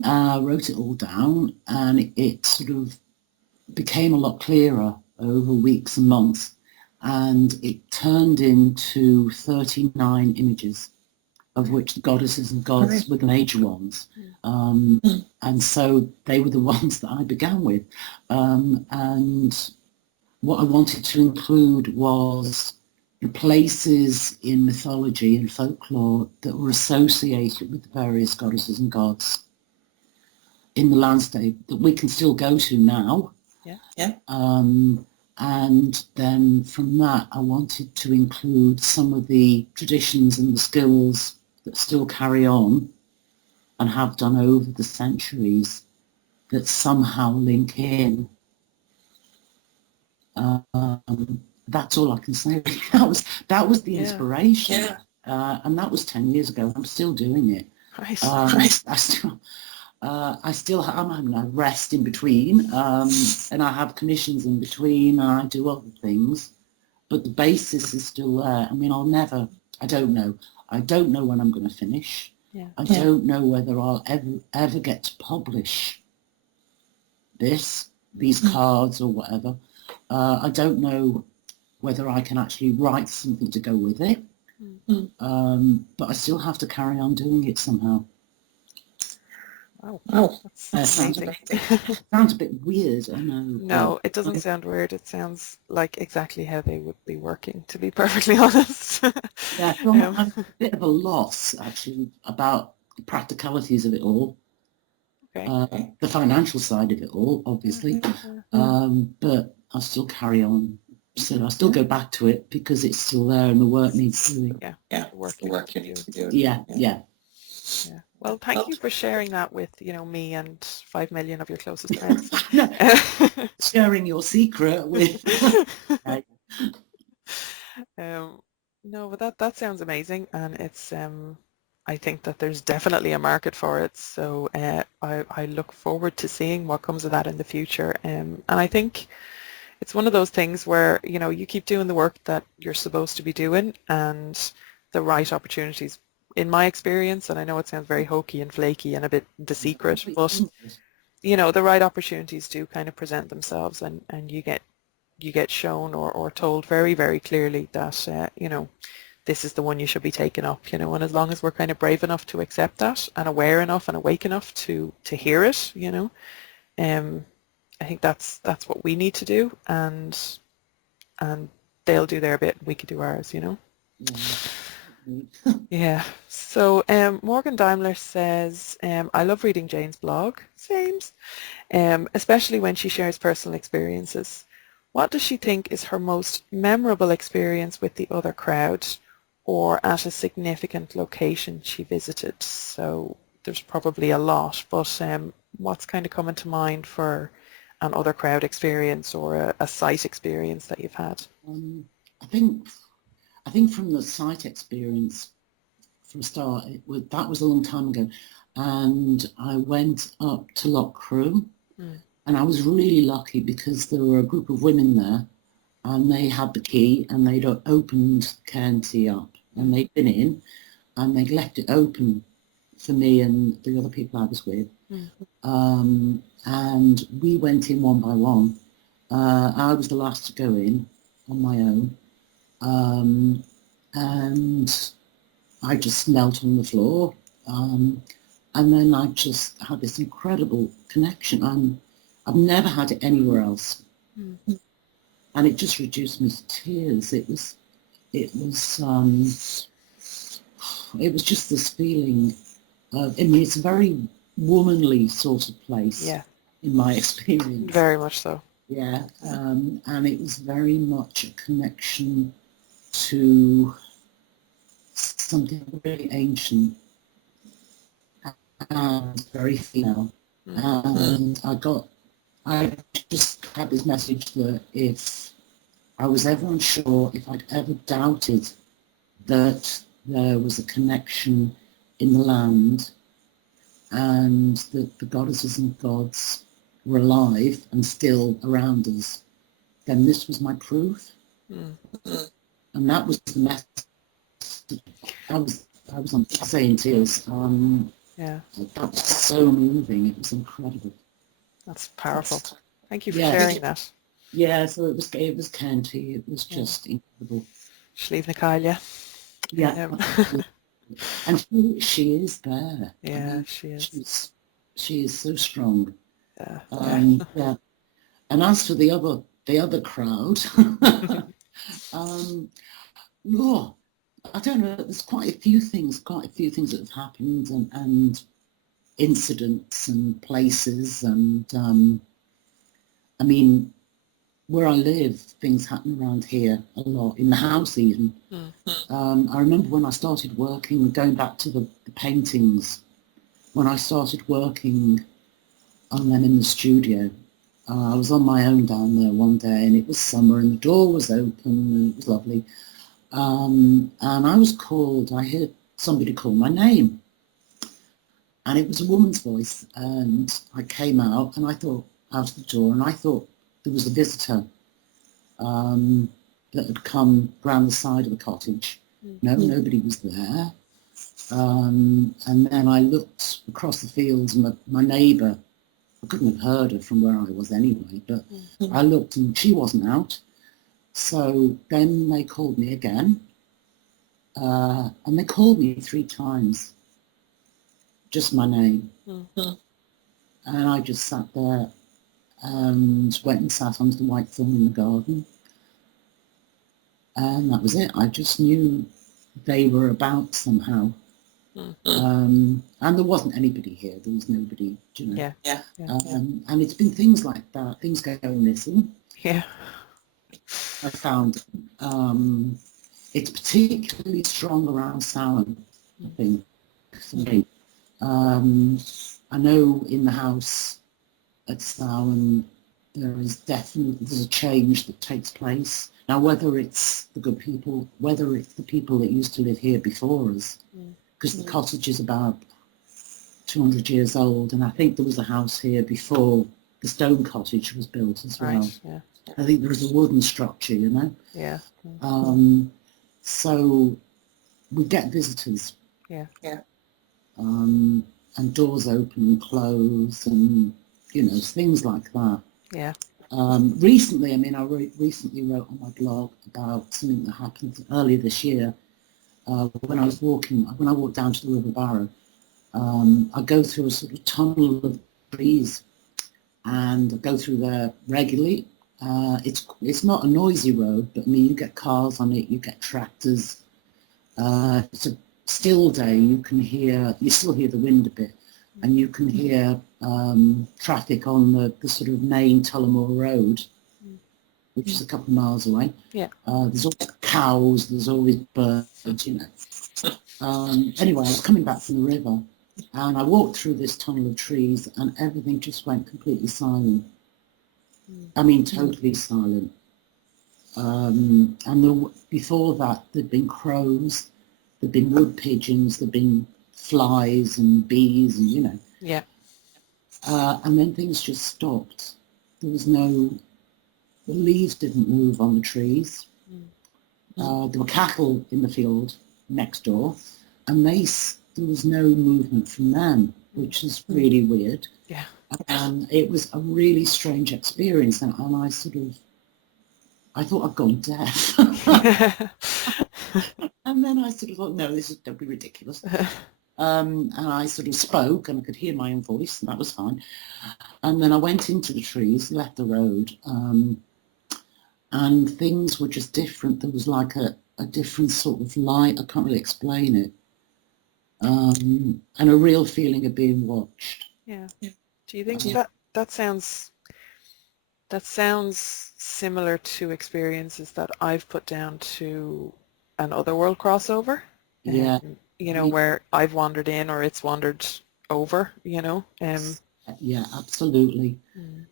wrote it all down, and it sort of became a lot clearer over weeks and months, and it turned into 39 images, of which the goddesses and gods were the major ones. And so they were the ones that I began with. And what I wanted to include was the places in mythology and folklore that were associated with the various goddesses and gods in the landscape that we can still go to now. And then from that, I wanted to include some of the traditions and the skills that still carry on and have done over the centuries that somehow link in. That's all I can say. That was the inspiration, and that was 10 years ago. I'm still doing it. I still I'm having a rest in between, and I have commissions in between, and I do other things, but the basis is still there. I mean, I don't know when I'm going to finish. I don't know whether I'll ever get to publish these cards or whatever. I don't know whether I can actually write something to go with it, but I still have to carry on doing it somehow. Wow. That's sounds a bit weird, I know. No, it doesn't sound weird. It sounds like exactly how they would be working, to be perfectly honest. Yeah, well, I'm a bit of a loss, actually, about the practicalities of it all. The financial side of it all, obviously, but I'll still carry on. So I still go back to it because it's still there and the work needs doing. The work you need to do. Yeah. Well, thank you for sharing that with, me and 5 million of your closest friends. Sharing your secret with... No, but that sounds amazing, and it's I think that there's definitely a market for it, so I look forward to seeing what comes of that in the future, and I think it's one of those things where you keep doing the work that you're supposed to be doing, and the right opportunities, in my experience, and I know it sounds very hokey and flaky and a bit the secret, but the right opportunities do kind of present themselves, and you get shown or told very, very clearly that this is the one you should be taking up, and as long as we're kind of brave enough to accept that and aware enough and awake enough to hear it, I think that's what we need to do, and they'll do their bit and we can do ours, Yeah. So Morgan Daimler says, I love reading Jane's blog, sames, especially when she shares personal experiences. What does she think is her most memorable experience with the other crowd or at a significant location she visited? So there's probably a lot, but what's kind of coming to mind for an other crowd experience or a site experience that you've had? I think from the site experience, from the start, that was a long time ago, and I went up to Loch Crew, and I was really lucky because there were a group of women there, and they had the key, and they'd opened Cairntee up, and they'd been in, and they'd left it open for me and the other people I was with. Mm. And we went in one by one. I was the last to go in on my own. And I just knelt on the floor. And then I just had this incredible connection. I've never had it anywhere else. Mm. And it just reduced me to tears. It was just this feeling of, I mean, it's a very womanly sort of place, Yeah, in my experience. very much so. Yeah, and it was very much a connection to something really ancient and very female. And I just had this message that if I was ever unsure, if I'd ever doubted that there was a connection in the land and that the goddesses and gods were alive and still around us, then this was my proof. And that was the message. I was on saying tears. Yeah, That was so moving. It was incredible. that's powerful. Thank you for sharing that. Yeah, so it was county. It was just incredible. Slieve na Caille. Yeah, and she is there. Yeah, I mean, she is. She is so strong. Yeah. Yeah. And as for the other crowd, oh, I don't know. There's quite a few things that have happened, and incidents and places, and I mean, where I live, things happen around here a lot, in the house even. I remember when I started working, going back to the paintings, when I started working on them in the studio, I was on my own down there one day, and it was summer and the door was open and it was lovely. And I was called, I heard somebody call my name, and it was a woman's voice, and I came out and I thought, out of the door, and I thought there was a visitor that had come round the side of the cottage. No, nobody was there. And then I looked across the fields, and my neighbour, I couldn't have heard her from where I was anyway, but I looked and she wasn't out. So then they called me again, and they called me 3 times, just my name. And I just sat there and went and sat under the white thorn in the garden. And that was it. I just knew they were about somehow. And there wasn't anybody here. There was nobody, you know. And it's been things like that. Things go missing. Yeah. I found it's particularly strong around Samhain, I think, for me. I know in the house at Samhain there's a change that takes place. Now, whether it's the good people, whether it's the people that used to live here before us, because the cottage is about 200 years old, and I think there was a house here before the stone cottage was built as well. Right, yeah. I think there was a wooden structure, you know. Yeah. So we get visitors. Yeah. And doors open and close, and you know, things like that. Yeah. Recently, I mean, I recently wrote on my blog about something that happened earlier this year. When I walked down to the River Barrow, I go through a sort of tunnel of trees, and I go through there regularly. It's not a noisy road, but I mean, you get cars on it, you get tractors. It's a still day. You still hear the wind a bit, and you can hear traffic on the sort of main Tullamore Road, which is a couple of miles away. Yeah. There's always cows, there's always birds, you know. Anyway, I was coming back from the river, and I walked through this tunnel of trees, and everything just went completely silent. I mean, totally silent. And before that, there'd been crows, there'd been wood pigeons, there'd been flies and bees, and you know. Yeah. And then things just stopped. There was the leaves didn't move on the trees. There were cattle in the field next door, and they there was no movement from them, which is really weird. Yeah. And it was a really strange experience, and I thought I'd gone deaf. And then I sort of thought, no, don't be ridiculous. And I sort of spoke, and I could hear my own voice, and that was fine. And then I went into the trees, left the road, and things were just different. There was like a different sort of light. I can't really explain it. And a real feeling of being watched. Yeah. Do you think that sounds similar to experiences that I've put down to an otherworld crossover? Yeah. You know, where I've wandered in or it's wandered over, you know? Yeah, absolutely.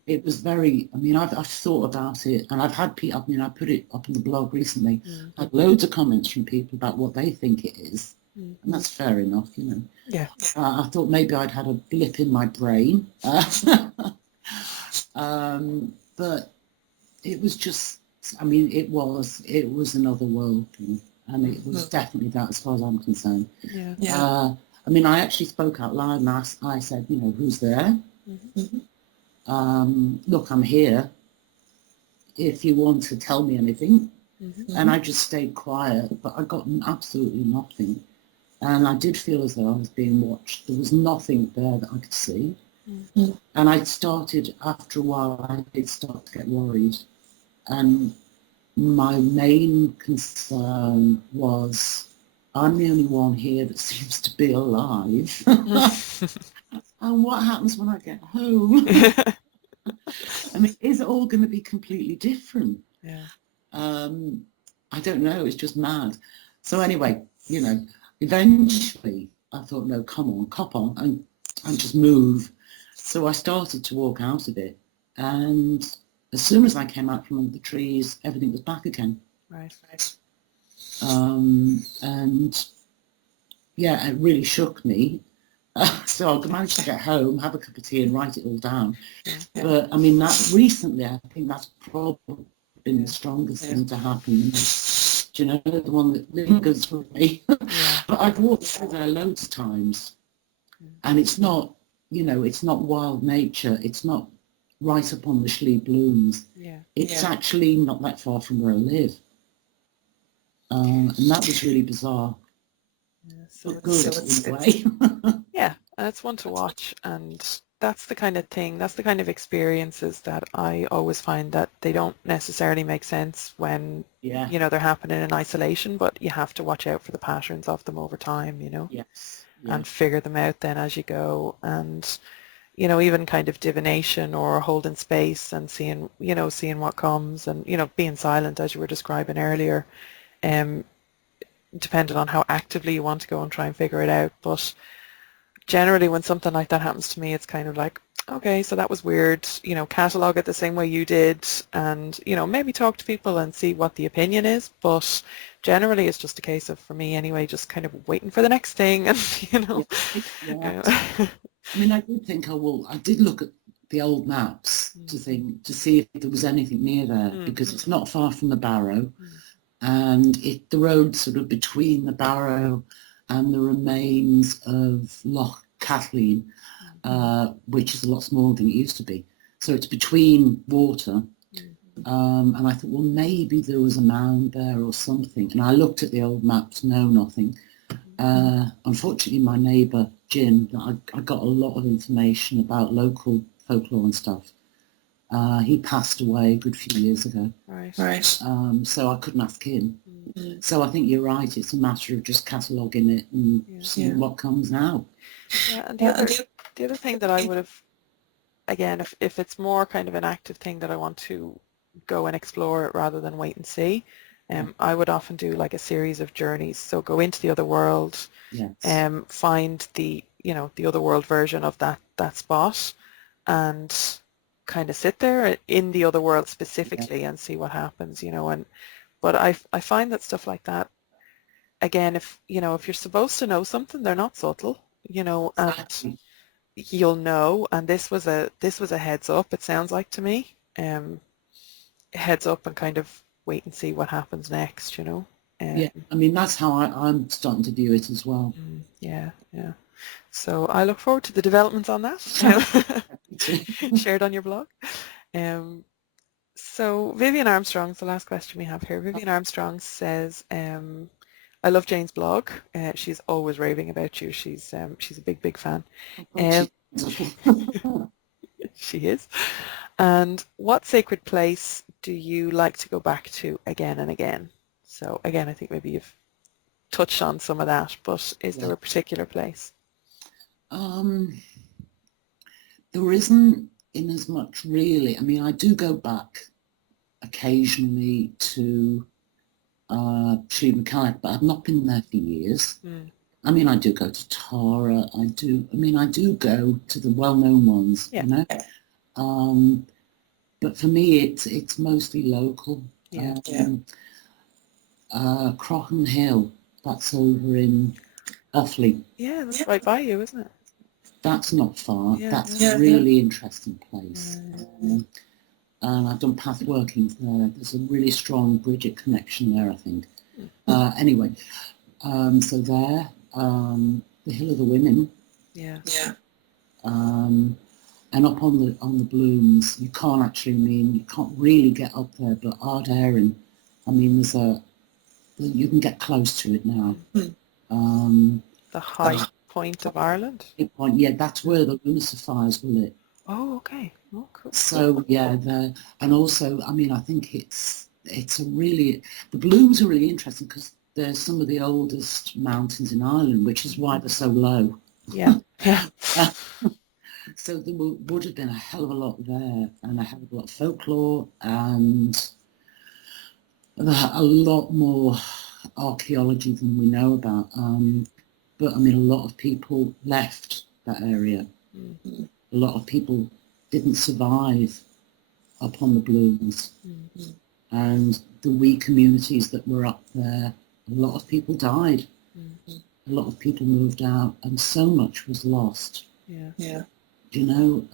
It was very, I mean, I've thought about it, and I've had people, I mean, I put it up on the blog recently. I had loads of comments from people about what they think it is. And that's fair enough, you know. Yeah. I thought maybe I'd had a blip in my brain. But it was just, I mean, it was another world, you know, and it was definitely that as far as I'm concerned. Yeah. I mean, I actually spoke out loud, and I said, you know, who's there? Look, I'm here. If you want to tell me anything. And I just stayed quiet, but I got absolutely nothing. And I did feel as though I was being watched. There was nothing there that I could see. And I started, after a while, I did start to get worried. And my main concern was, I'm the only one here that seems to be alive. And what happens when I get home? I mean, is it all going to be completely different? Yeah. I don't know. It's just mad. So anyway, you know, eventually I thought, no, come on, cop on, and just move. So I started to walk out of it, and as soon as I came out from under the trees, everything was back again. Right. And yeah, it really shook me. So I managed to get home, have a cup of tea, and write it all down. Yeah. But I mean, that recently, I think that's probably been the strongest thing to happen. Do you know, the one that lingers with me? But I've walked through there loads of times, and it's not, you know, it's not wild nature. It's not right up on the Schley Blooms. It's actually not that far from where I live. And that was really bizarre. But good in a way. Yeah, and it's one to watch, and that's the kind of thing, that's the kind of experiences that I always find that they don't necessarily make sense when, you know, they're happening in isolation, but you have to watch out for the patterns of them over time, you know, and figure them out then as you go. And, you know, even kind of divination or holding space and seeing, you know, seeing what comes, and, you know, being silent as you were describing earlier, depending on how actively you want to go and try and figure it out. But generally when something like that happens to me, it's kind of like, okay, so that was weird, you know, catalogue it the same way you did, and, you know, maybe talk to people and see what the opinion is. But generally it's just a case of, for me anyway, just kind of waiting for the next thing, and, you know. I mean, I did think, I did look at the old maps to see if there was anything near there, because it's not far from the Barrow. And the road sort of between the Barrow and the remains of Loch Kathleen, which is a lot smaller than it used to be. So it's between water. And I thought, well, maybe there was a mound there or something. And I looked at the old maps, no, nothing. Unfortunately, my neighbour, Jim, I got a lot of information about local folklore and stuff. He passed away a good few years ago. Right. So I couldn't ask him. So I think you're right. It's a matter of just cataloguing it and seeing what comes now. Yeah, and the other thing that I would have, again, if it's more kind of an active thing that I want to go and explore it rather than wait and see, I would often do like a series of journeys. So go into the other world, find the, you know, the other world version of that spot, and kind of sit there in the other world specifically and see what happens, you know. And but I find that stuff like that, again, if, you know, if you're supposed to know something, they're not subtle, you know, and you'll know. And this was a heads up, it sounds like to me, heads up and kind of wait and see what happens next, you know. Yeah, I mean, that's how I'm starting to view it as well. Yeah, yeah. So I look forward to the developments on that, shared on your blog. So Vivian Armstrong's the last question we have here. Vivian Armstrong says, I love Jane's blog. She's always raving about you. She's a big fan. She is. And what sacred place do you like to go back to again and again? So again, I think maybe you've touched on some of that, but is there a particular place? There isn't in as much really. I mean, I do go back occasionally to Mechanic, but I've not been there for years. I mean, I do go to Tara. I do go to the well-known ones, you know. But for me, it's mostly local. Crochen Hill, that's over in Offley. Yeah, that's right by you, isn't it? That's not far. That's a really interesting place. And I've done path workings there. There's a really strong Bridget connection there, I think. Anyway, so there, the Hill of the Women. And up on the Blooms, you can't really get up there, but Ard Éireann, I mean, you can get close to it now. The high point of Ireland? Yeah, that's where the Lunacy fires were lit. Oh, okay. Oh, cool. So yeah, and also, I mean, I think it's the Blooms are really interesting because they're some of the oldest mountains in Ireland, which is why they're so low. Yeah. So there would have been a hell of a lot there, and a hell of a lot of folklore, and a lot more archaeology than we know about. But I mean, a lot of people left that area. A lot of people didn't survive up on the Blooms. And the wee communities that were up there, a lot of people died. A lot of people moved out, and so much was lost. You know,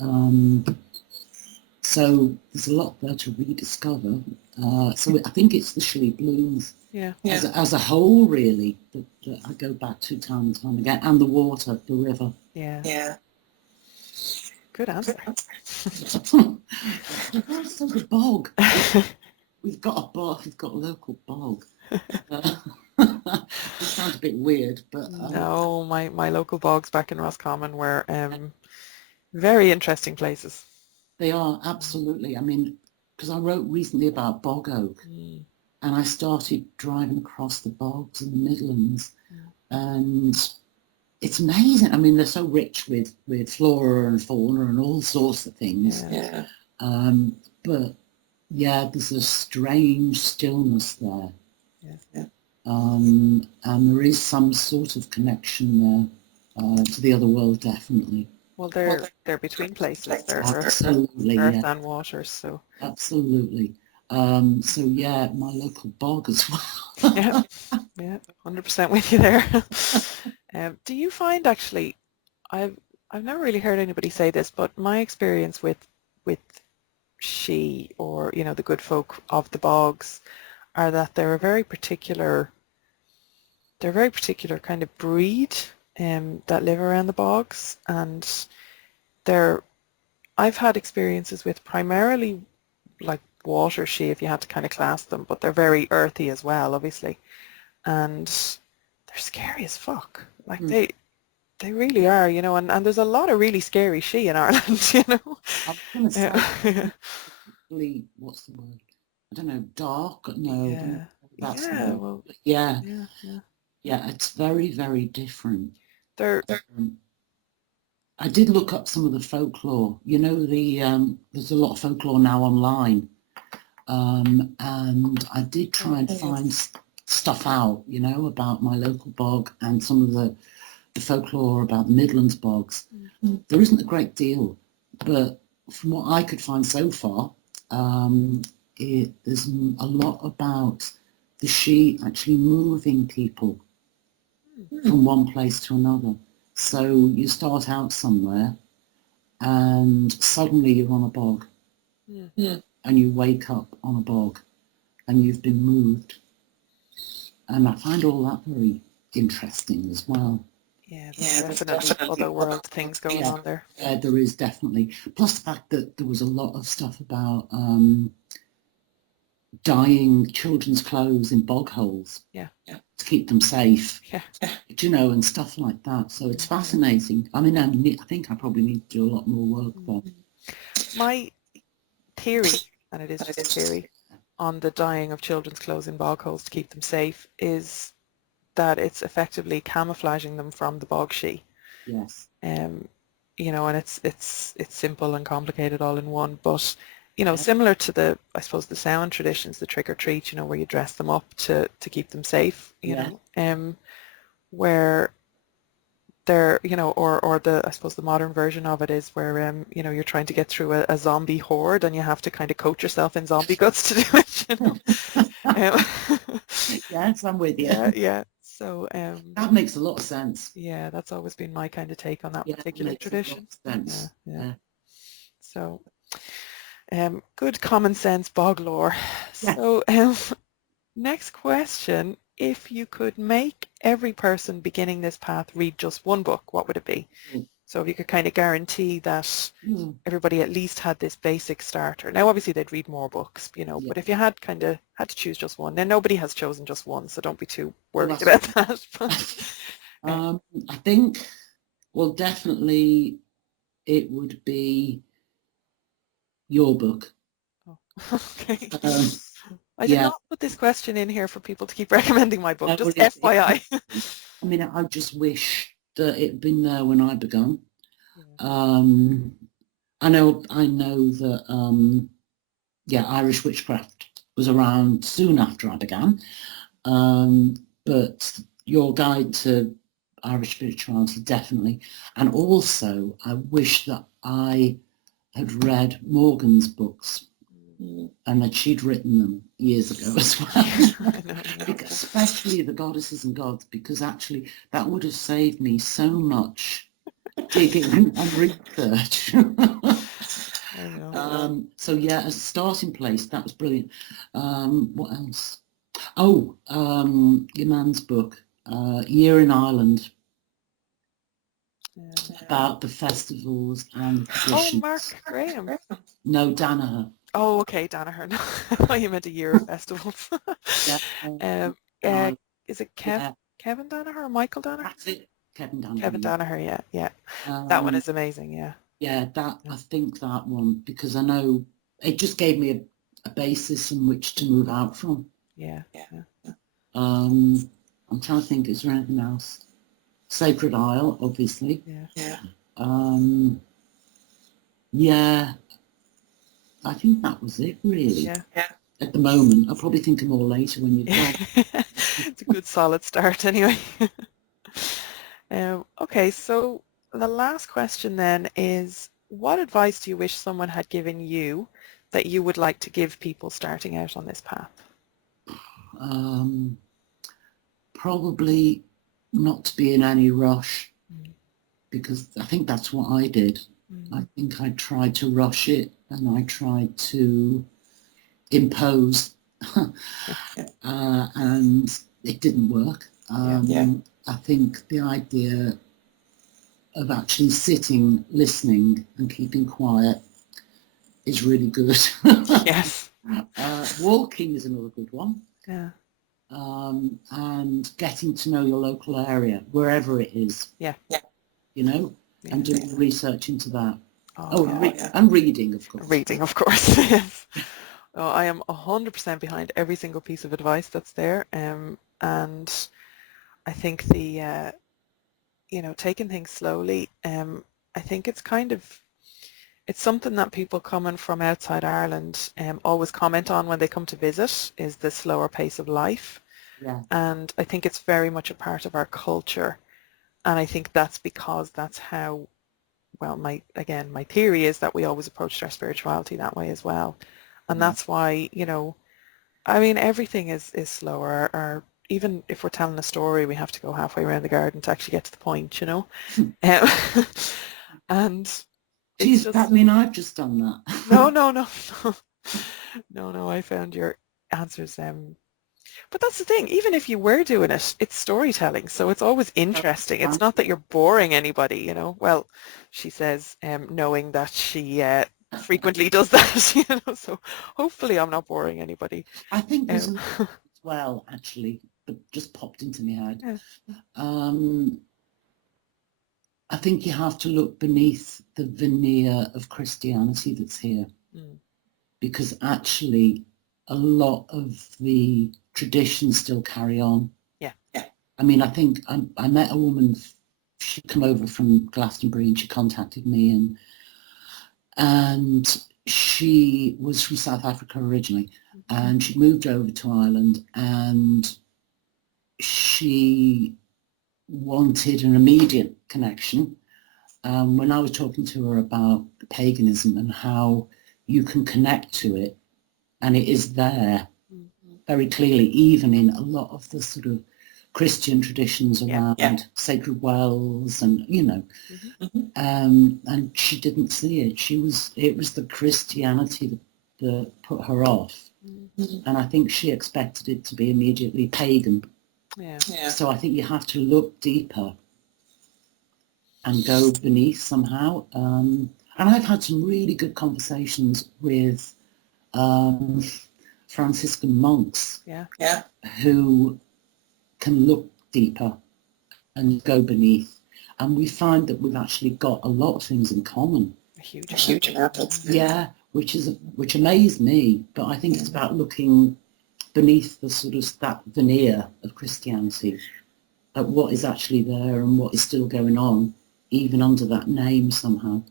so there's a lot there to rediscover. So I think it's the Shirley Blooms as a whole, really, that I go back to time and time again, and the water, the river. Good answer. So the bog. We've got a bog. We've got a local bog. It sounds a bit weird, but no, my local bogs back in Roscommon were very interesting places. They are, absolutely. I mean, because I wrote recently about bog oak, and I started driving across the bogs in the Midlands, and it's amazing. I mean, they're so rich with flora and fauna and all sorts of things. But yeah, there's a strange stillness there. And there is some sort of connection there to the other world, definitely. Well, they're between places. They're absolutely, earth and water, so. Absolutely. So yeah, my local bog as well. yeah, 100% with you there. Do you find actually, I've never really heard anybody say this, but my experience with she, or you know, the good folk of the bogs, are that they're a very particular kind of breed that live around the bogs, and I've had experiences with primarily like water she, if you had to kind of class them, but they're very earthy as well, obviously, and they're scary as fuck. Like they really are, you know, and there's a lot of really scary she in Ireland, you know. I was going to say, what's the word? I don't know, dark? No. Yeah, it's very, very different. I did look up some of the folklore. You know, there's a lot of folklore now online, and I did try and find stuff out, you know, about my local bog and some of the folklore about the Midlands bogs. There isn't a great deal, but from what I could find so far, there's a lot about the she actually moving people from one place to another. So you start out somewhere and suddenly you're on a bog, and you wake up on a bog and you've been moved. And I find all that very interesting as well. Yeah, there's definitely other world things going on there. Yeah, there is definitely. Plus the fact that there was a lot of stuff about dyeing children's clothes in bog holes to keep them safe, you know, and stuff like that. So it's fascinating. I mean, I think I probably need to do a lot more work there. My theory, and it is just a theory, on the dyeing of children's clothes in bog holes to keep them safe is that it's effectively camouflaging them from the bog she. Yes. You know, and it's simple and complicated all in one, but you know, similar to the, I suppose, the Samhain traditions, the trick or treat, you know, where you dress them up to keep them safe, you know, where they're, you know, or the, I suppose the modern version of it is where, you know, you're trying to get through a zombie horde and you have to kind of coat yourself in zombie guts to do it, you know. Yes, I'm with you. Yeah. So that makes a lot of sense. Yeah, that's always been my kind of take on that particular tradition. Sense. Yeah. So, good common sense bog lore. So, next question: if you could make every person beginning this path read just one book, what would it be? So, if you could kind of guarantee that everybody at least had this basic starter. Now, obviously, they'd read more books, you know, but if you had to choose just one, then nobody has chosen just one, so don't be too worried about that. I think, well, definitely it would be your book. Oh, okay. I did not put this question in here for people to keep recommending my book, just FYI. I mean, I just wish that it had been there when I began. I know that, Irish Witchcraft was around soon after I began, but your guide to Irish spirituality, definitely. And also, I wish that I had read Morgan's books and that she'd written them years ago as well. Because, especially The Goddesses and Gods, because actually that would have saved me so much digging and research. So yeah, as a starting place, that was brilliant. What else? Oh, your man's book, Year in Ireland, about the festivals and traditions. Oh, Mark Graham. No, Danaher. Oh, okay, Danaher. No, I thought you meant a year of festivals. Is it Kevin Danaher or Michael Danaher? That's it, Kevin Danaher. Kevin Danaher, yeah. That one is amazing, yeah. Yeah, I think that one, because I know it just gave me a basis in which to move out from. Yeah. I'm trying to think, is there anything else? Sacred Isle, obviously. Yeah. I think that was it, really. Yeah. At the moment, I'll probably think of more later when you're gone. It's a good solid start anyway. Okay, so the last question then is, what advice do you wish someone had given you that you would like to give people starting out on this path? Probably not to be in any rush, because I think that's what I did. I think I tried to rush it and I tried to impose and it didn't work. I think the idea of actually sitting, listening and keeping quiet is really good. Yes. Walking is another good one. Yeah. And getting to know your local area, wherever it is. Yeah. You know, and doing research into that. And reading, of course. Reading, of course, yes. Oh, I am 100% behind every single piece of advice that's there. And I think the, taking things slowly, I think it's it's something that people coming from outside Ireland always comment on when they come to visit, is the slower pace of life. Yeah. And I think it's very much a part of our culture. And I think that's because that's how, well, my theory is that we always approached our spirituality that way as well. And that's why, everything is slower. Or even if we're telling a story, we have to go halfway around the garden to actually get to the point, And Geez, that mean I've just done that? No. No, I found your answers But that's the thing, even if you were doing it, it's storytelling, so it's always interesting. It's not that you're boring anybody, you know. Well, she says, knowing that she frequently does that, you know, so hopefully I'm not boring anybody. I think there's as well, actually, but just popped into my head. Yeah. I think you have to look beneath the veneer of Christianity that's here, because actually a lot of the traditions still carry on. Yeah. I mean, I think I met a woman, she'd come over from Glastonbury and she contacted me, and she was from South Africa originally, and she moved over to Ireland, and she wanted an immediate connection. When I was talking to her about the paganism and how you can connect to it, and it is there very clearly, even in a lot of the sort of Christian traditions around sacred wells, and you know, and she didn't see it. It was the Christianity that put her off, and I think she expected it to be immediately pagan. Yeah. So I think you have to look deeper and go beneath somehow. And I've had some really good conversations with Franciscan monks who can look deeper and go beneath. And we find that we've actually got a lot of things in common. A huge amount. Yeah, which amazed me. But I think it's about looking beneath the sort of that veneer of Christianity, at what is actually there and what is still going on, even under that name somehow.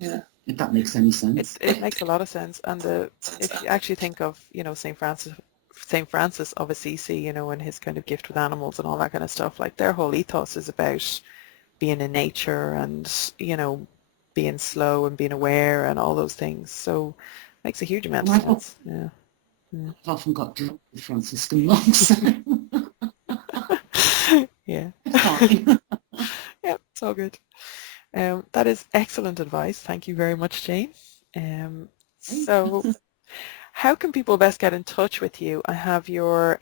Yeah. If that makes any sense. It makes a lot of sense. And if you actually think of, you know, St. Francis of Assisi, you know, and his kind of gift with animals and all that kind of stuff, like their whole ethos is about being in nature and, you know, being slow and being aware and all those things. So it makes a huge amount of sense. Yeah. I've often got drunk with Franciscan monks. Yeah. It's fine. Yeah, it's all good. That is excellent advice. Thank you very much, Jane. So how can people best get in touch with you? I have your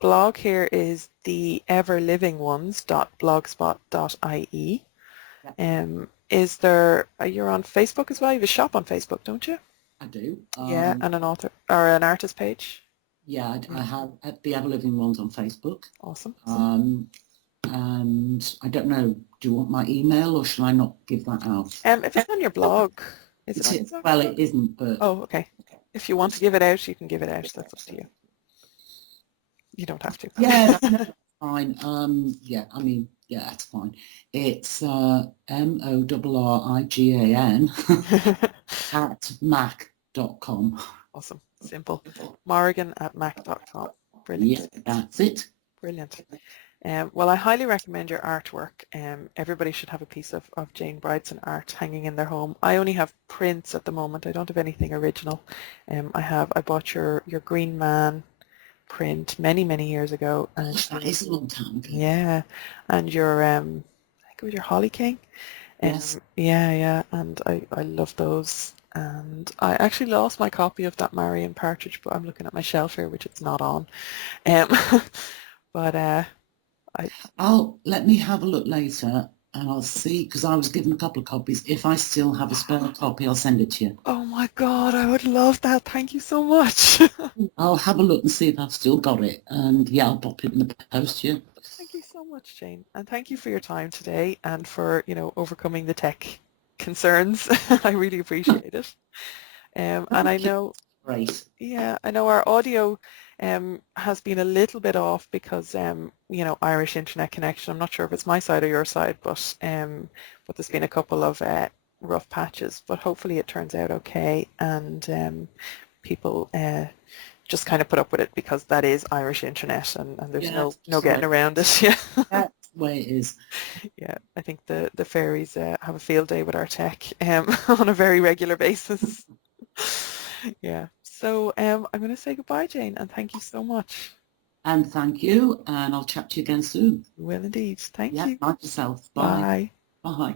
blog here is theeverlivingones.blogspot.ie. Is there, you're on Facebook as well? You have a shop on Facebook, don't you? I do. Yeah, and an author or an artist page? Yeah, I have the Ever Living Ones on Facebook. Awesome. And I don't know, do you want my email or should I not give that out? If it's on your blog, is it on your blog? Well, it isn't, but... Oh, okay. If you want to give it out, you can give it out. That's up to you. You don't have to. Yeah, that's fine. Yeah, I mean, yeah, it's fine. It's Mórrigan at mac.com. Awesome. Simple. Mórrígan at mac.com. Brilliant. Yeah, that's it. Brilliant. Well, I highly recommend your artwork. Everybody should have a piece of Jane Brideson art hanging in their home. I only have prints at the moment. I don't have anything original. I bought your Green Man print many years ago. And that is a long time ago. Yeah, and your I think it was your Holly King. Yes. Yeah, and I love those. And I actually lost my copy of that Marion Partridge, but I'm looking at my shelf here, which it's not on. But let me have a look later and I'll see, because I was given a couple of copies. If I still have a spare copy, I'll send it to you. Oh my God, I would love that. Thank you so much. I'll have a look and see if I've still got it. And yeah, I'll pop it in the post to you. Thank you so much, Jane. And thank you for your time today and for, you know, overcoming the tech concerns. I really appreciate it. And I know, great. Yeah, I know our audio has been a little bit off because, you know, Irish internet connection. I'm not sure if it's my side or your side, but there's been a couple of rough patches. But hopefully it turns out okay, and people just kind of put up with it because that is Irish internet, and there's no getting around it. Yeah, that's the way it is. Yeah, I think the fairies have a field day with our tech on a very regular basis. Yeah. So I'm going to say goodbye, Jane, and thank you so much. And thank you, and I'll chat to you again soon. Will indeed. Thank you. Mind yourself. Bye. Bye. Bye.